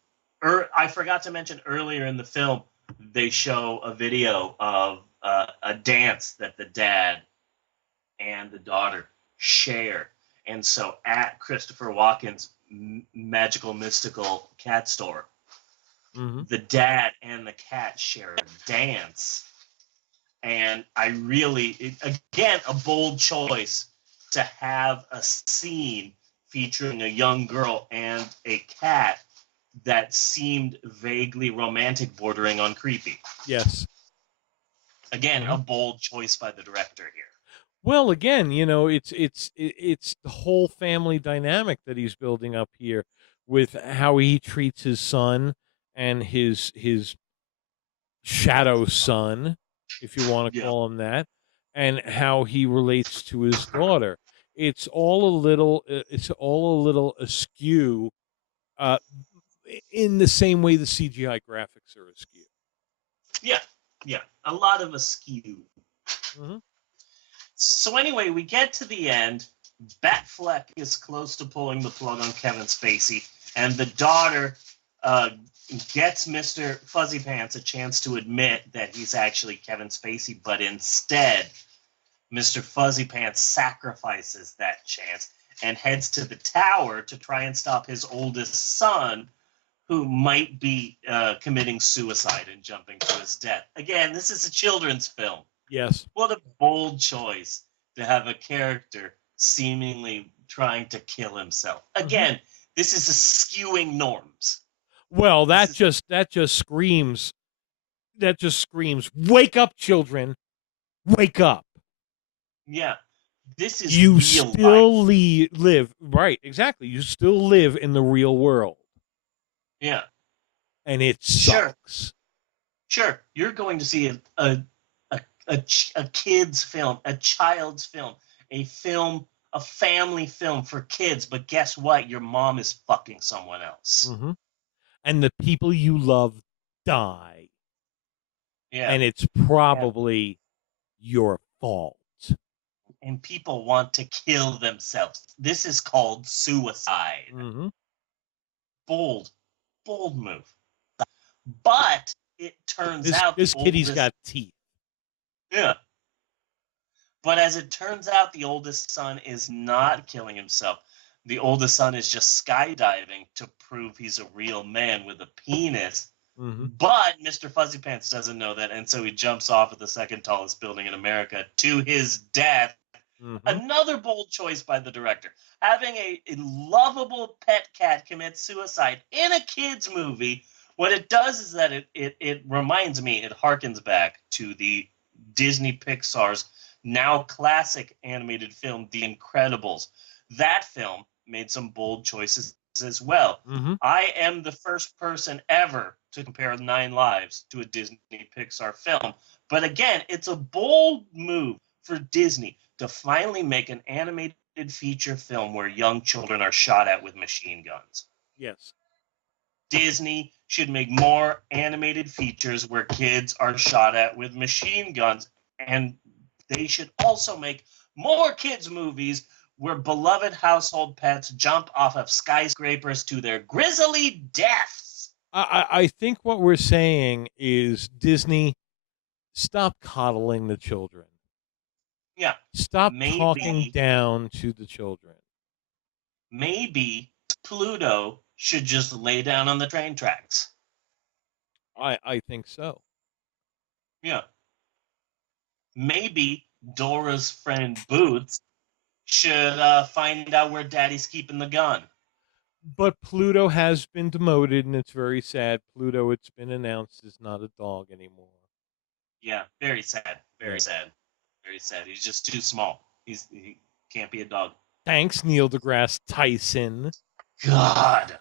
I forgot to mention earlier in the film, they show a video of a dance that the dad and the daughter share. And so at Christopher Walken's magical, mystical cat store, the dad and the cat share a dance. And again, a bold choice to have a scene featuring a young girl and a cat that seemed vaguely romantic, bordering on creepy. Yes. Again, a bold choice by the director here. Well, again, you know, it's the whole family dynamic that he's building up here with how he treats his son and his shadow son, if you want to call him that, and how he relates to his daughter. It's all a little askew, in the same way the CGI graphics are askew. Yeah, a lot of askew. So anyway, we get to the end. Batfleck is close to pulling the plug on Kevin Spacey, and the daughter gets Mr. Fuzzy Pants a chance to admit that he's actually Kevin Spacey, but instead, Mr. Fuzzy Pants sacrifices that chance and heads to the tower to try and stop his oldest son, who might be committing suicide and jumping to his death. Again, this is a children's film. Yes. What a bold choice to have a character seemingly trying to kill himself. Again, this is skewing norms. Well, that just screams, wake up, children, wake up. Yeah. This is you real still life. live, right, exactly. You still live in the real world. Yeah. And it sucks. Sure. You're going to see a kid's film, a child's film, a family film for kids, but guess what? Your mom is fucking someone else. And the people you love die. Yeah. And it's probably your fault. And people want to kill themselves. This is called suicide. Bold move. But it turns out this kitty's got teeth. Yeah. But as it turns out, the oldest son is not killing himself. The oldest son is just skydiving to prove he's a real man with a penis. But Mr. Fuzzy Pants doesn't know that, and so he jumps off of the second tallest building in America to his death. Another bold choice by the director. Having a lovable pet cat commit suicide in a kid's movie, what it does is that it reminds me, it harkens back to the Disney Pixar's now classic animated film, The Incredibles. That film made some bold choices as well. I am the first person ever to compare 9 Lives to a Disney Pixar film. But again, it's a bold move for Disney to finally make an animated feature film where young children are shot at with machine guns. Yes. Disney should make more animated features where kids are shot at with machine guns. And they should also make more kids' movies where beloved household pets jump off of skyscrapers to their grisly deaths. I think what we're saying is, Disney, stop coddling the children. Yeah. Stop talking down to the children. Maybe Pluto should just lay down on the train tracks. I think so. Yeah. Maybe Dora's friend Boots should find out where Daddy's keeping the gun. But Pluto has been demoted, and it's very sad. Pluto, it's been announced, is not a dog anymore. Yeah, very sad. Very sad. Very sad. He's just too small. He can't be a dog. Thanks, Neil deGrasse Tyson. God.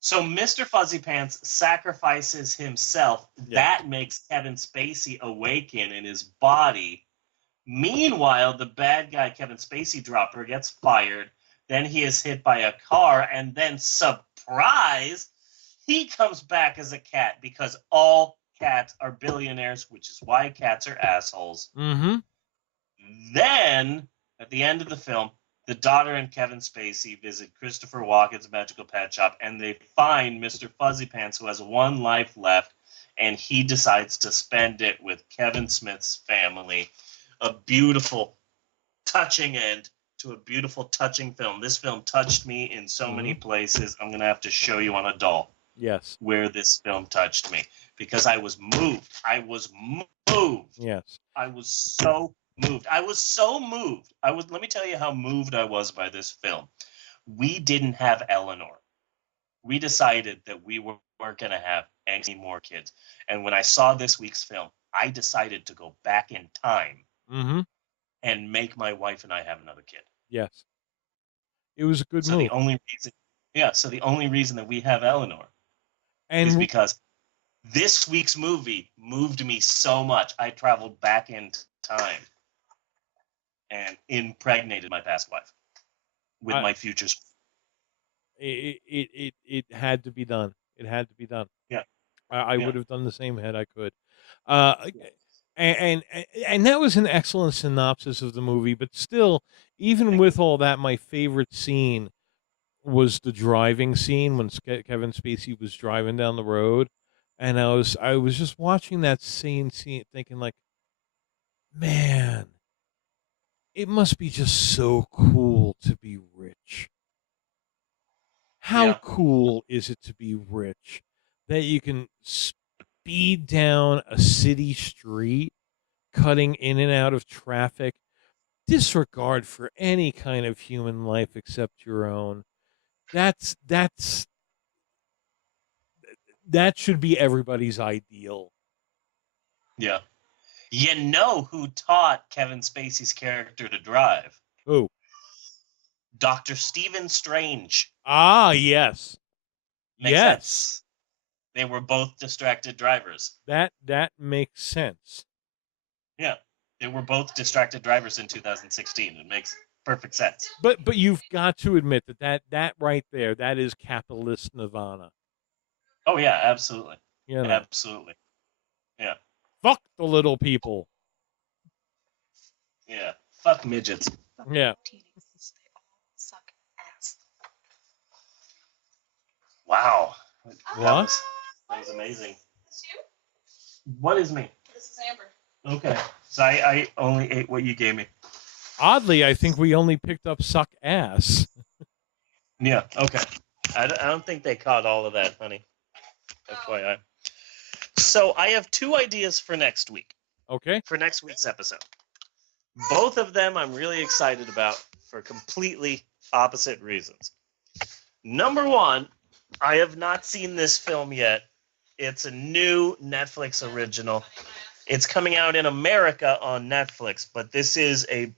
So Mr. Fuzzy Pants sacrifices himself. Yeah. That makes Kevin Spacey awaken in his body. Meanwhile, the bad guy, Kevin Spacey Dropper, gets fired. Then he is hit by a car, and then, surprise, he comes back as a cat because all cats are billionaires, which is why cats are assholes. Then, at the end of the film, the daughter and Kevin Spacey visit Christopher Walken's magical pet shop, and they find Mr. Fuzzy Pants, who has 1 life left, and he decides to spend it with Kevin Smith's family. A beautiful, touching end to a beautiful, touching film. This film touched me in so many places. I'm going to have to show you on a doll Yes. where this film touched me because I was moved. I was moved. Yes. I was so moved. I was so moved. Let me tell you how moved I was by this film. We didn't have Eleanor. We decided that we weren't going to have any more kids. And when I saw this week's film, I decided to go back in time Mm-hmm. and make my wife and I have another kid. Yes. It was a good So move. the only reason that we have Eleanor And is because this week's movie moved me so much. I traveled back in time and impregnated my past wife with my future. it had to be done. It had to be done. Yeah. I Yeah. would have done the same had I could. And that was an excellent synopsis of the movie, but still, even with all that, my favorite scene was the driving scene when Kevin Spacey was driving down the road, and I was just watching that scene thinking like, man, it must be just so cool to be rich. How Yeah. cool is it to be rich that you can speed down a city street, cutting in and out of traffic, disregard for any kind of human life except your own. That should be everybody's ideal. Yeah. You know who taught Kevin Spacey's character to drive? Who? Dr. Stephen Strange. Ah, yes. Makes Yes. sense. They were both distracted drivers. That makes sense. Yeah. They were both distracted drivers in 2016. It makes perfect sense. But you've got to admit that right there, that is capitalist nirvana. Oh, yeah, absolutely. You know, Absolutely. Yeah. fuck the little people. Yeah. Fuck midgets. Yeah. Wow. What? That was amazing. This you? What is me? This is Amber. Okay. So I only ate what you gave me. Oddly, I think we only picked up suck ass. Yeah, okay. I don't think they caught all of that, honey. FYI. So I have 2 ideas for next week. Okay. For next week's episode. Both of them I'm really excited about for completely opposite reasons. Number 1, I have not seen this film yet. It's a new Netflix original. It's coming out in America on Netflix, but this is a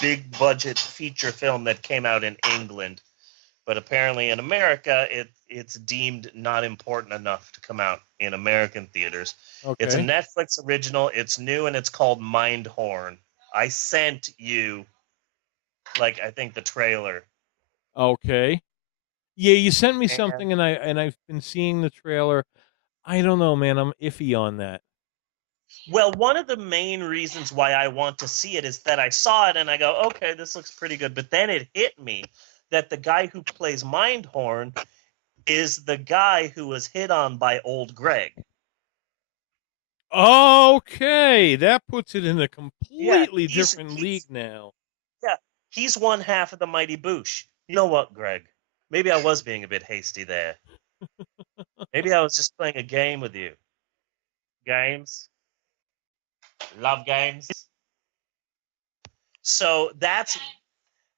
big budget feature film that came out in England. But apparently in America, it's deemed not important enough to come out in American theaters. Okay. It's a Netflix original. It's new, and it's called Mindhorn. I sent you, I think, the trailer. Okay. Yeah, you sent me something, and I've been seeing the trailer. I don't know, man. I'm iffy on that. Well, one of the main reasons why I want to see it is that I saw it and I go, okay, this looks pretty good. But then it hit me that the guy who plays Mindhorn is the guy who was hit on by old Greg. Okay, that puts it in a completely he's- different he's- league now. Yeah, he's one half of the Mighty Boosh. You know what, Greg? Maybe I was being a bit hasty there. Maybe I was just playing a game with you. Games. Love games. So that's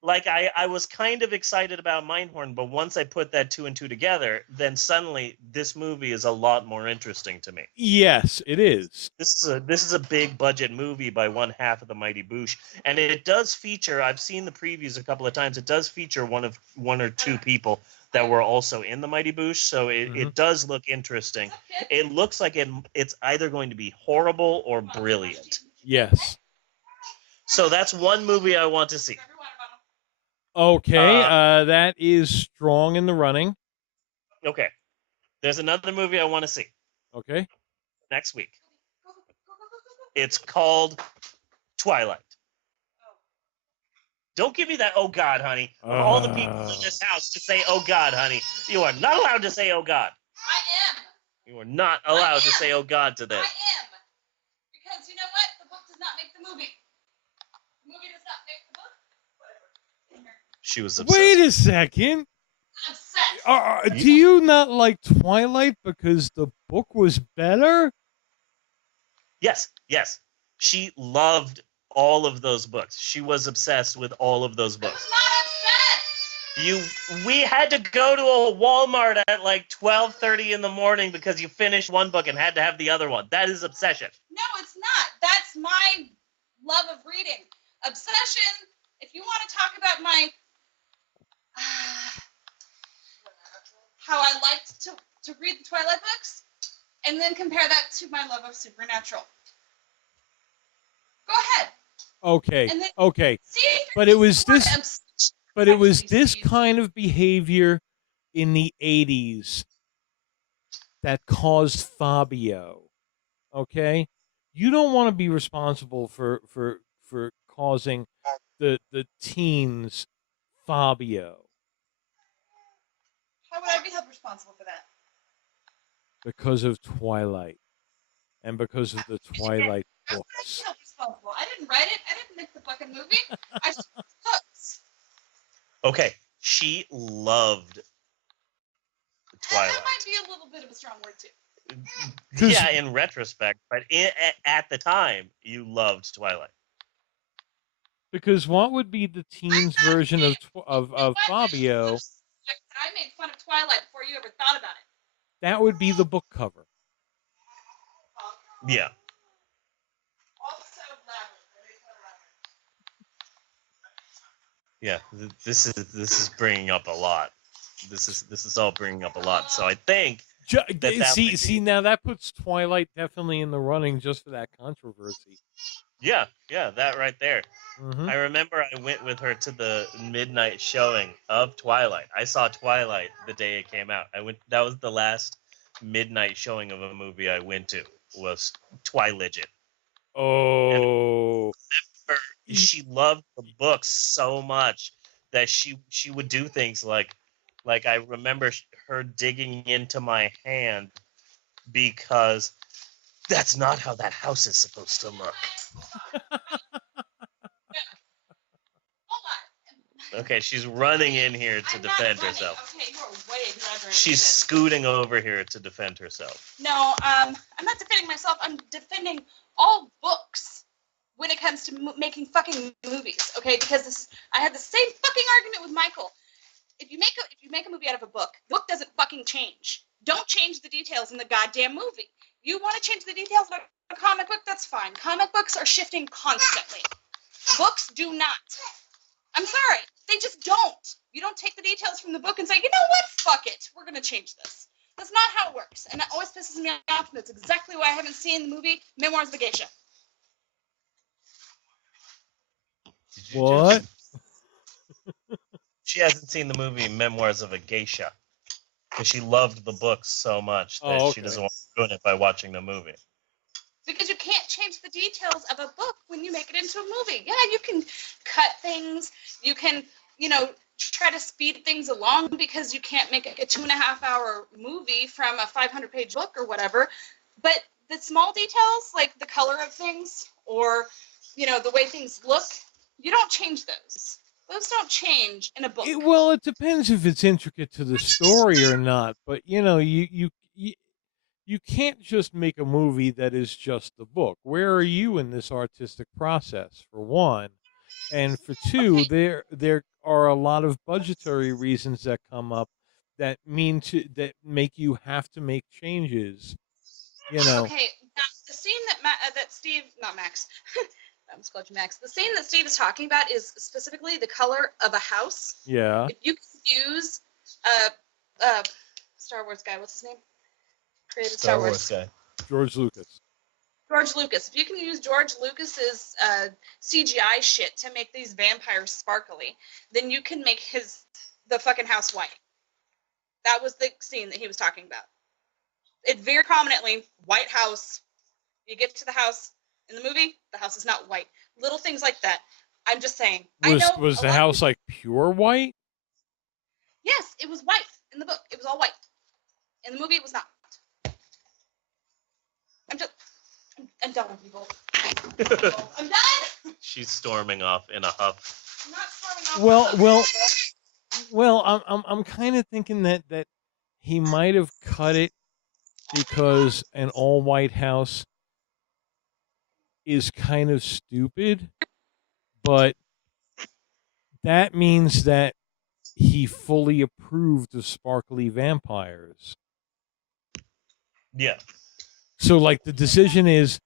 I was kind of excited about Mindhorn, but once I put that 2 and 2 together, then suddenly this movie is a lot more interesting to me. Yes, it is. This is a big budget movie by one half of the Mighty Boosh, and it does feature. I've seen the previews a couple of times. It does feature one or two people that were also in the Mighty Boosh, so it does look interesting. It looks like it's either going to be horrible or brilliant. Yes. So that's one movie I want to see. Okay, that is strong in the running. Okay, there's another movie I want to see Okay. next week. It's called Twilight. Don't give me that, oh God, honey. Of all the people in this house to say, oh God, honey, you are not allowed to say, oh God. I am. You are not allowed to say, oh God, to this. I am. Because you know what? The book does not make the movie. The movie does not make the book. She was obsessed. Wait a second. Obsessed. Do you not like Twilight because the book was better? Yes. She loved all of those books. She was obsessed with all of those I books. was not obsessed. We had to go to a Walmart at like 12:30 in the morning because you finished one book and had to have the other one. That is obsession. No, it's not. That's my love of reading. Obsession. If you want to talk about my how I liked to read the Twilight books, and then compare that to my love of Supernatural. Go ahead. Okay. And then Okay. see if But it was it's the word this obsession. But it was Actually, this Steve. kind of behavior in the 80s that caused Fabio. Okay? You don't want to be responsible for causing the teens Fabio How would I be held responsible for that? because of Twilight and because of the Twilight How would I books. be held responsible? I didn't write it. I didn't make the fucking movie. I just wrote the books. Okay, she loved Twilight. That might be a little bit of a strong word too. 'Cause- Yeah, in retrospect, but at the time, you loved Twilight. Because what would be the teens version of Fabio? I made fun of Twilight before you ever thought about it. That would be the book cover. Yeah. Also loud. Yeah, this is bringing up a lot. This is all bringing up a lot. So I think that See, might see, be- now that puts Twilight definitely in the running just for that controversy. yeah, that right there. Mhm. I remember I went with her to the midnight showing of Twilight. I saw Twilight the day it came out. That was the last midnight showing of a movie I went to, was Twiligent. Oh, She loved the books so much that she would do things like I remember her digging into my hand because that's not how that house is supposed to look. Hold on. Okay, she's running in here to I'm not defend running. herself. Okay, you're way exaggerating. She's shit. scooting over here to defend herself. No, I'm not defending myself. I'm defending all books when it comes to making fucking movies. Okay, because I had the same fucking argument with Michael. If you make a movie out of a book, the book doesn't fucking change. Don't change the details in the goddamn movie. You want to change the details in a comic book? That's fine. Comic books are shifting constantly. Books do not. I'm sorry, they just don't. You don't take the details from the book and say, you know what? Fuck it. We're gonna change this. That's not how it works, and that always pisses me off. And that's exactly why I haven't seen the movie Memoirs of a Geisha. what? She hasn't seen the movie Memoirs of a Geisha because she loved the books so much that Oh, she okay. doesn't want to ruin it by watching the movie. Because you can't change the details of a book when you make it into a movie. Yeah, you can cut things. You can, try to speed things along because you can't make a 2.5-hour movie from a 500-page book or whatever. But the small details, like the color of things or, the way things look, you don't change those. Those don't change in a book. Well, it depends if it's intricate to the story or not. But you can't just make a movie that is just the book. Where are you in this artistic process? For one, and for two, there are a lot of budgetary reasons that come up that make you have to make changes. Okay, now the scene that Steve, not Max, I almost called you Max. The scene that Steve is talking about is specifically the color of a house. Yeah. If you could use Star Wars guy, what's his name? Created Star Wars. guy. George Lucas. George Lucas. If you can use George Lucas's CGI shit to make these vampires sparkly, then you can make the fucking house white. That was the scene that he was talking about. It very prominently, white house. You get to the house in the movie, the house is not white. Little things like that. I'm just saying. Was the house like pure white? Yes, it was white in the book. It was all white. In the movie, it was not. I'm done with you both. I'm done. She's storming off in a huff. I'm not throwing off. Well, Well, I'm kind of thinking that he might have cut it because an all white house is kind of stupid, but that means that he fully approved of sparkly vampires. Yeah. So, like, the decision is,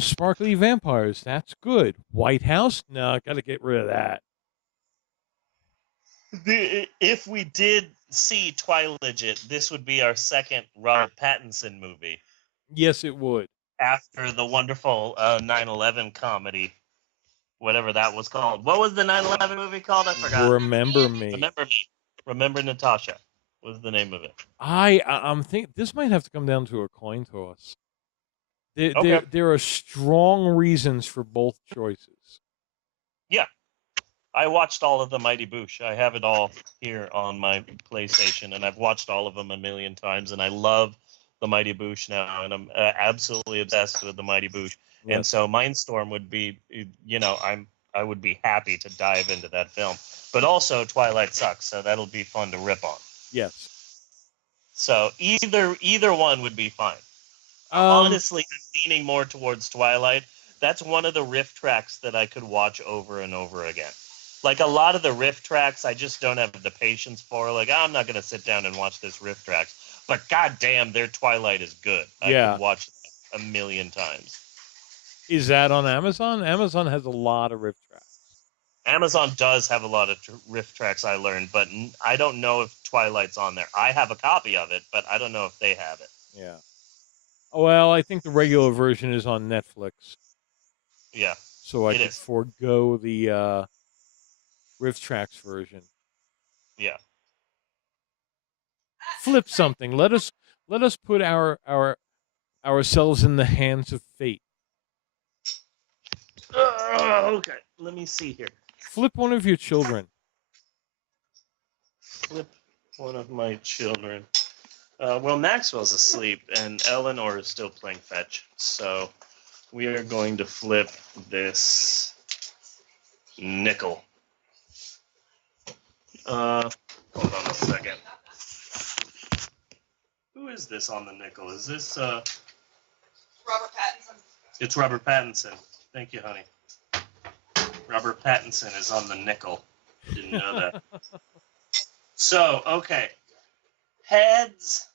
sparkly vampires, that's good. White House? No, I gotta get rid of that. If we did see Twiligit, this would be our second Robert Pattinson movie Yes, it would. after the wonderful 9/11 comedy, whatever that was called. What was the 9/11 movie called? I forgot. Remember Me. Remember Me. Remember Natasha was the name of it. I'm think this might have to come down to a coin toss. Okay. There are strong reasons for both choices. I watched all of the Mighty Boosh. I have it all here on my PlayStation, and I've watched all of them a million times, and I love the Mighty Boosh now, and I'm absolutely obsessed with the Mighty Boosh. And Yes. so Mindstorm would be, I would be happy to dive into that film. But also Twilight sucks, so that'll be fun to rip on. Yes. So either one would be fine. Um, Honestly, I'm leaning more towards Twilight. That's one of the riff tracks that I could watch over and over again. Like a lot of the riff tracks, I just don't have the patience for. Like, I'm not going to sit down and watch this riff tracks. But goddamn, their Twilight is good. I Yeah. could watch that a million times. Is that on Amazon? Amazon has a lot of riff tracks. Amazon does have a lot of riff tracks, I learned, but I don't know if Twilight's on there. I have a copy of it, but I don't know if they have it. Yeah. Well, I think the regular version is on Netflix, Yeah. so I It could is. forego the riff tracks version. Yeah. Flip something. Let us put ourselves in the hands of fate. Okay. Let me see here. Flip one of your children. Flip one of my children. Well, Maxwell's asleep, and Eleanor is still playing fetch. So we are going to flip this nickel. Hold on a second. Who is this on the nickel? Is this Robert Pattinson. It's Robert Pattinson. Thank you, honey. Robert Pattinson is on the nickel. Didn't know that. So, okay. Heads,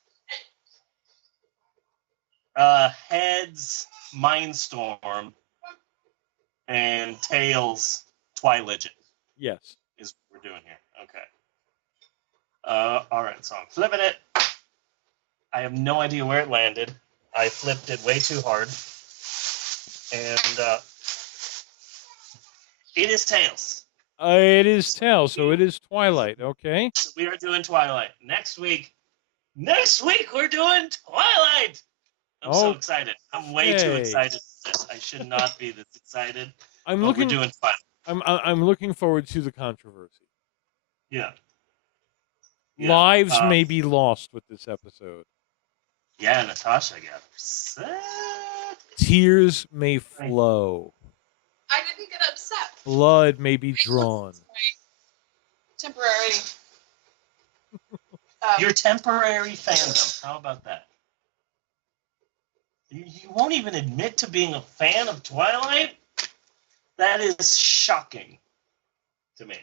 Mindstorm, and Tails, Twiligit Yes. is what we're doing here. Okay. All right, so I'm flipping it. I have no idea where it landed. I flipped it way too hard. And it is Tails. It is Tails, so it is Twilight. Okay. So we are doing Twilight. Next week we're doing Twilight. I'm so excited. I'm way too Okay. excited for this. I should not be this excited. I'm But looking. we're doing Twilight. I'm looking forward to the controversy. Yeah. Lives may be lost with this episode. Yeah, Natasha got upset. Tears may flow. I didn't get upset. Blood may be drawn. Temporary. Your temporary fandom. How about that? You won't even admit to being a fan of Twilight? That is shocking to me.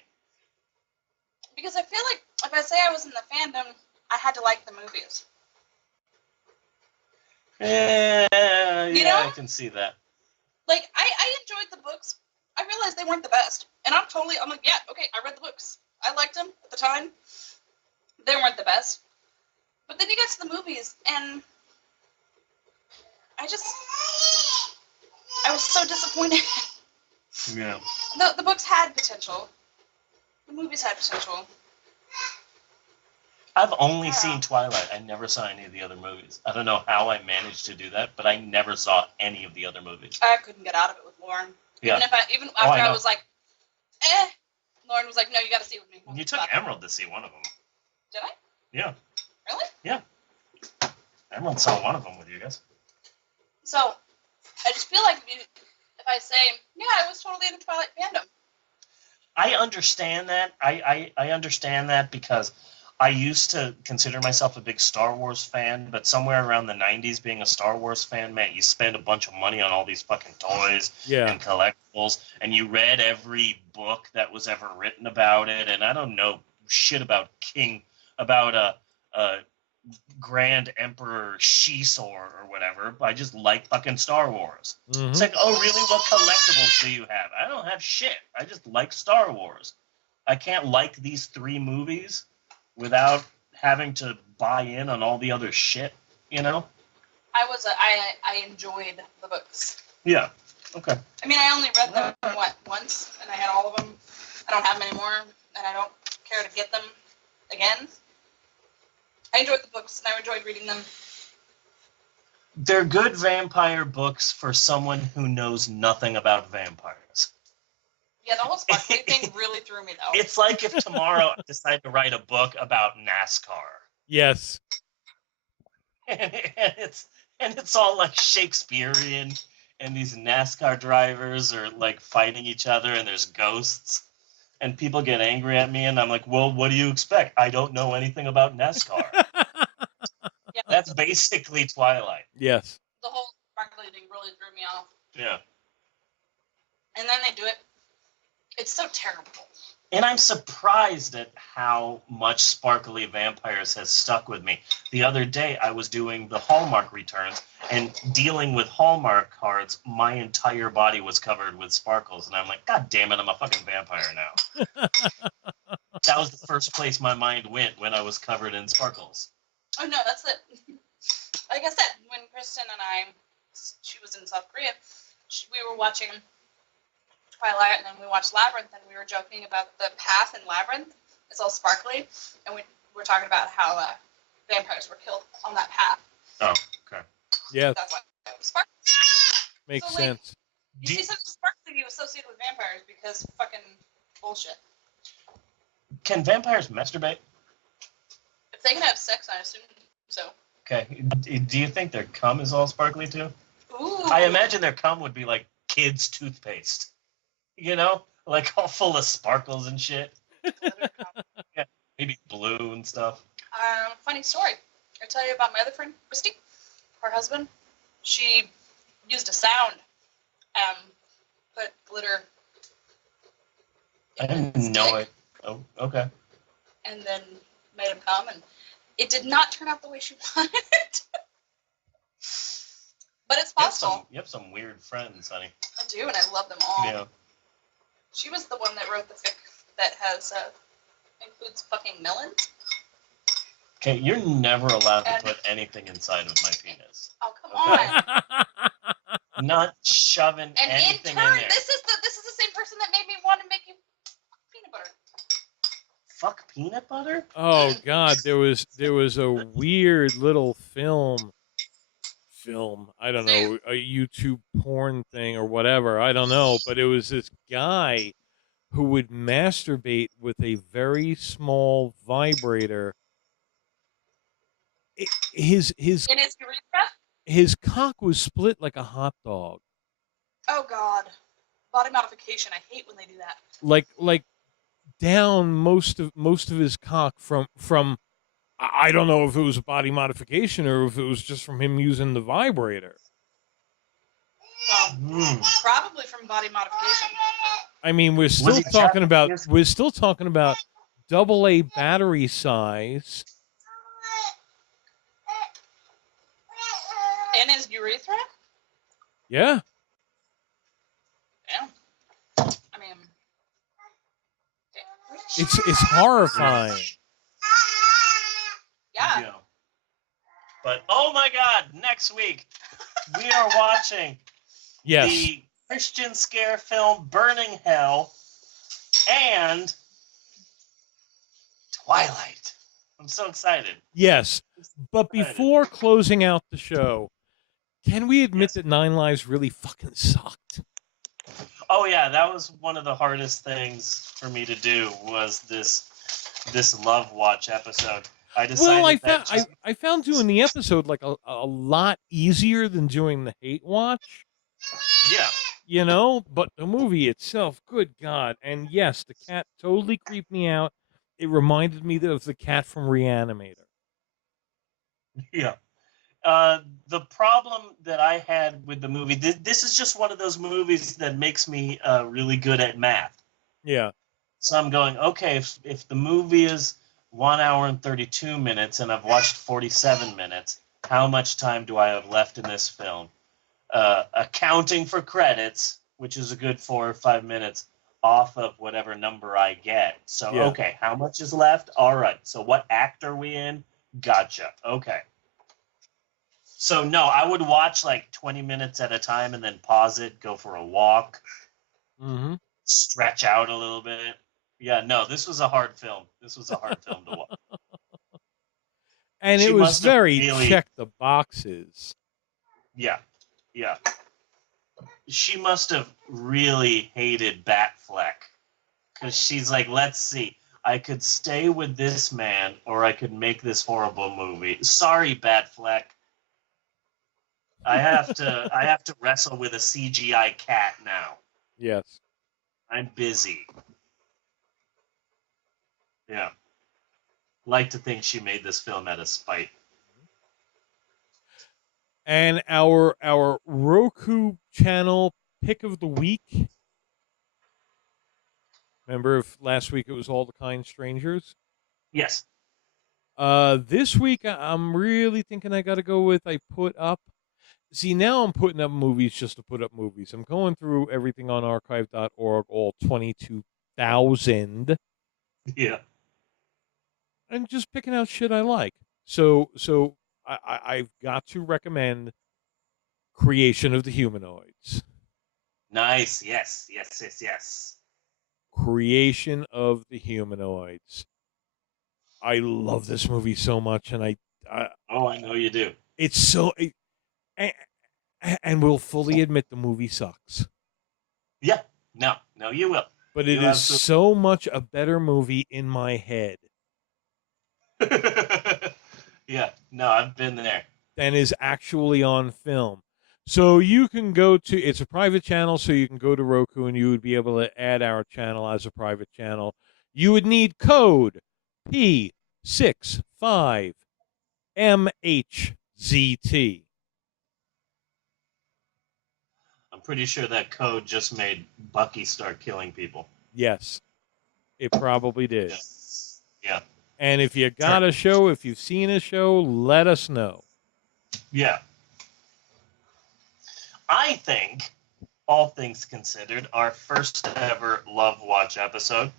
Because I feel like if I say I was in the fandom, I had to like the movies. Yeah, You know? I can see that. Like, I enjoyed the books. I realized they weren't the best. And I'm like, yeah, okay, I read the books. I liked them at the time. They weren't the best. But then you get to the movies, and I was so disappointed. Yeah. The books had potential. The movies had potential. I've only seen Twilight. I never saw any of the other movies. I don't know how I managed to do that, but I never saw any of the other movies. I couldn't get out of it with Lauren. Yeah. Even after I know. was like, Lauren was like, no, you got to see it with me. You took Emerald to see one of them. Did I? Yeah. Really? Yeah. Emerald saw one of them with you guys. So, I just feel like if I say, yeah, I was totally in the Twilight fandom. I understand that. I understand that because I used to consider myself a big Star Wars fan, but somewhere around the 90s, being a Star Wars fan meant you spend a bunch of money on all these fucking toys Yeah. and collectibles, and you read every book that was ever written about it, and I don't know shit about Grand Emperor Shisor or whatever. I just like fucking Star Wars. Mhm. It's like, oh, really? What collectibles do you have? I don't have shit. I just like Star Wars. I can't like these 3 movies without having to buy in on all the other shit, you know? I enjoyed the books. Yeah. Okay. I mean, I only read them once, and I had all of them. I don't have them anymore, and I don't care to get them again. I enjoyed the books, and I enjoyed reading them. They're good vampire books for someone who knows nothing about vampires. Yeah, the whole sparkly thing really threw me, though. It's like if tomorrow I decide to write a book about NASCAR. Yes. And it's all like Shakespearean, and these NASCAR drivers are like fighting each other, and there's ghosts, and people get angry at me, and I'm like, well, what do you expect? I don't know anything about NASCAR. Yeah, That's basically Twilight. Yes. the whole sparkly thing really threw me off. Yeah. And then they do it. It's so terrible. And I'm surprised at how much Sparkly Vampires has stuck with me. The other day, I was doing the Hallmark returns, and dealing with Hallmark cards, my entire body was covered with sparkles. And I'm like, God damn it, I'm a fucking vampire now. That was the first place my mind went when I was covered in sparkles. Oh, no, that's it. Like I said, when Kristen and she was in South Korea, we were watching Twilight, and then we watched Labyrinth, and we were joking about the path in Labyrinth. It's all sparkly, and we were talking about how vampires were killed on that path. Oh, okay. Yes. That's why it was sparkly. Makes So, like, sense. You see something sparkly, you associate with vampires because fucking bullshit. Can vampires masturbate? If they can have sex, I assume so. Okay. Do you think their cum is all sparkly too? Ooh. I imagine their cum would be like kids' toothpaste. You know? Like all full of sparkles and shit. Yeah, maybe blue and stuff. Funny story. I'll tell you about my other friend, Christy. Her husband. She used a sound. Put glitter. I in didn't his know dick, it. Oh, okay. And then made him come, and it did not turn out the way she wanted. But it's possible. You have some weird friends, honey. I do, and I love them all. Yeah. She was the one that wrote the fic that has includes fucking melons. Okay, you're never allowed to And- put anything inside of my penis. Oh, come Okay. on. Not shoving And in anything turn, in there. this is the same person that made me want to make you peanut butter. Fuck peanut butter? Oh God, there was a weird little film. I don't know, a YouTube porn thing or whatever. I don't know, but it was this guy who would masturbate with a very small vibrator. His In his urethra? his cock was split like a hot dog. Oh God. Body modification. I hate when they do that. Like down most of his cock from I don't know if it was a body modification or if it was just from him using the vibrator. Well, probably from body modification. I mean, we're still talking about AA battery size. In his urethra? Yeah. Yeah. I mean, It's horrifying. yeah. But oh my God, next week we are watching Yes. the Christian scare film Burning Hell and Twilight. I'm so excited. Yes. But before closing out the show, can we admit that Nine Lives really fucking sucked? Oh yeah, that was one of the hardest things for me to do was this Love Watch episode. I decided I found doing the episode like a lot easier than doing the Hate Watch. Yeah. you know, but the movie itself, good God. And yes, the cat totally creeped me out. It reminded me of the cat from Reanimator. Yeah. The problem that I had with the movie, this is just one of those movies that makes me really good at math. Yeah. So I'm going, okay, if the movie is 1 hour and 32 minutes and I've watched 47 minutes, how much time do I have left in this film? Accounting for credits, which is a good 4 or 5 minutes off of whatever number I get. So, Yeah. okay, how much is left? All right. So what act are we in? Gotcha. Okay. So, no, I would watch like 20 minutes at a time and then pause it, go for a walk, Mm-hmm. stretch out a little bit. Yeah, no, this was a hard film. This was a hard film to watch. And She it was must have very really- check the boxes. Yeah, yeah. She must have really hated Batfleck. Because she's like, let's see. I could stay with this man or I could make this horrible movie. Sorry, Batfleck. I have to wrestle with a CGI cat now. Yes. I'm busy. Yeah. Like to think she made this film out of spite. And our Roku channel pick of the week. Remember, if last week it was All the Kind Strangers? Yes. This week I'm really thinking I got to go with I put up. See, now I'm putting up movies just to put up movies. I'm going through everything on archive.org, all 22,000, Yeah. and just picking out shit I like. So I've got to recommend Creation of the Humanoids. Nice. Yes. Yes. Yes. Yes. Creation of the Humanoids. I love this movie so much, and I I know you do. it's so, and we'll fully admit the movie sucks. Yeah. No, you will. But it You is so much a better movie in my head Yeah. No, I've been there. than is actually on film. So you can go to, it's a private channel, so you can go to Roku and you would be able to add our channel as a private channel. You would need code P65MHZT. I'm pretty sure that code just made Bucky start killing people. Yes, it probably did. Yes. Yeah. And if you got a show, if you've seen a show, let us know. Yeah. I think, all things considered, our first ever Love Watch episode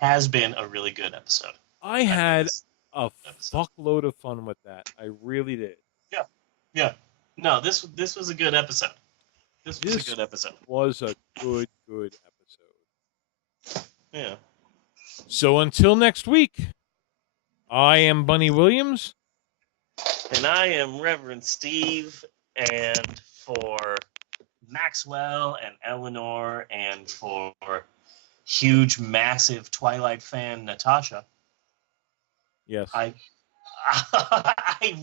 has been a really good episode. I had a fuckload of fun with that. I really did. Yeah. No, this was a good episode. This was This a good episode. was a good episode. Yeah. So until next week, I am Bunny Williams. And I am Reverend Steve, and for Maxwell and Eleanor, and for huge, massive Twilight fan Natasha, Yes. I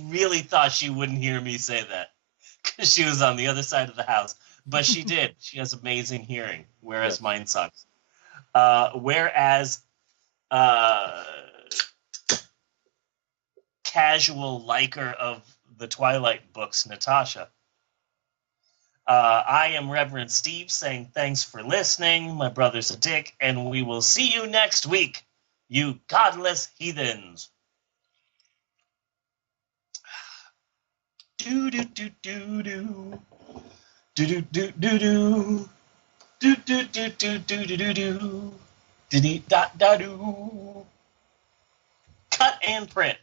really thought she wouldn't hear me say that because she was on the other side of the house, but she did. She has amazing hearing, whereas Yes. mine sucks. Whereas casual liker of the Twilight books, Natasha. I am Reverend Steve saying thanks for listening. My brother's a dick, and we will see you next week, you godless heathens. Do do do do do do do do do do do do do do do do do do diddy da da do. Cut and print.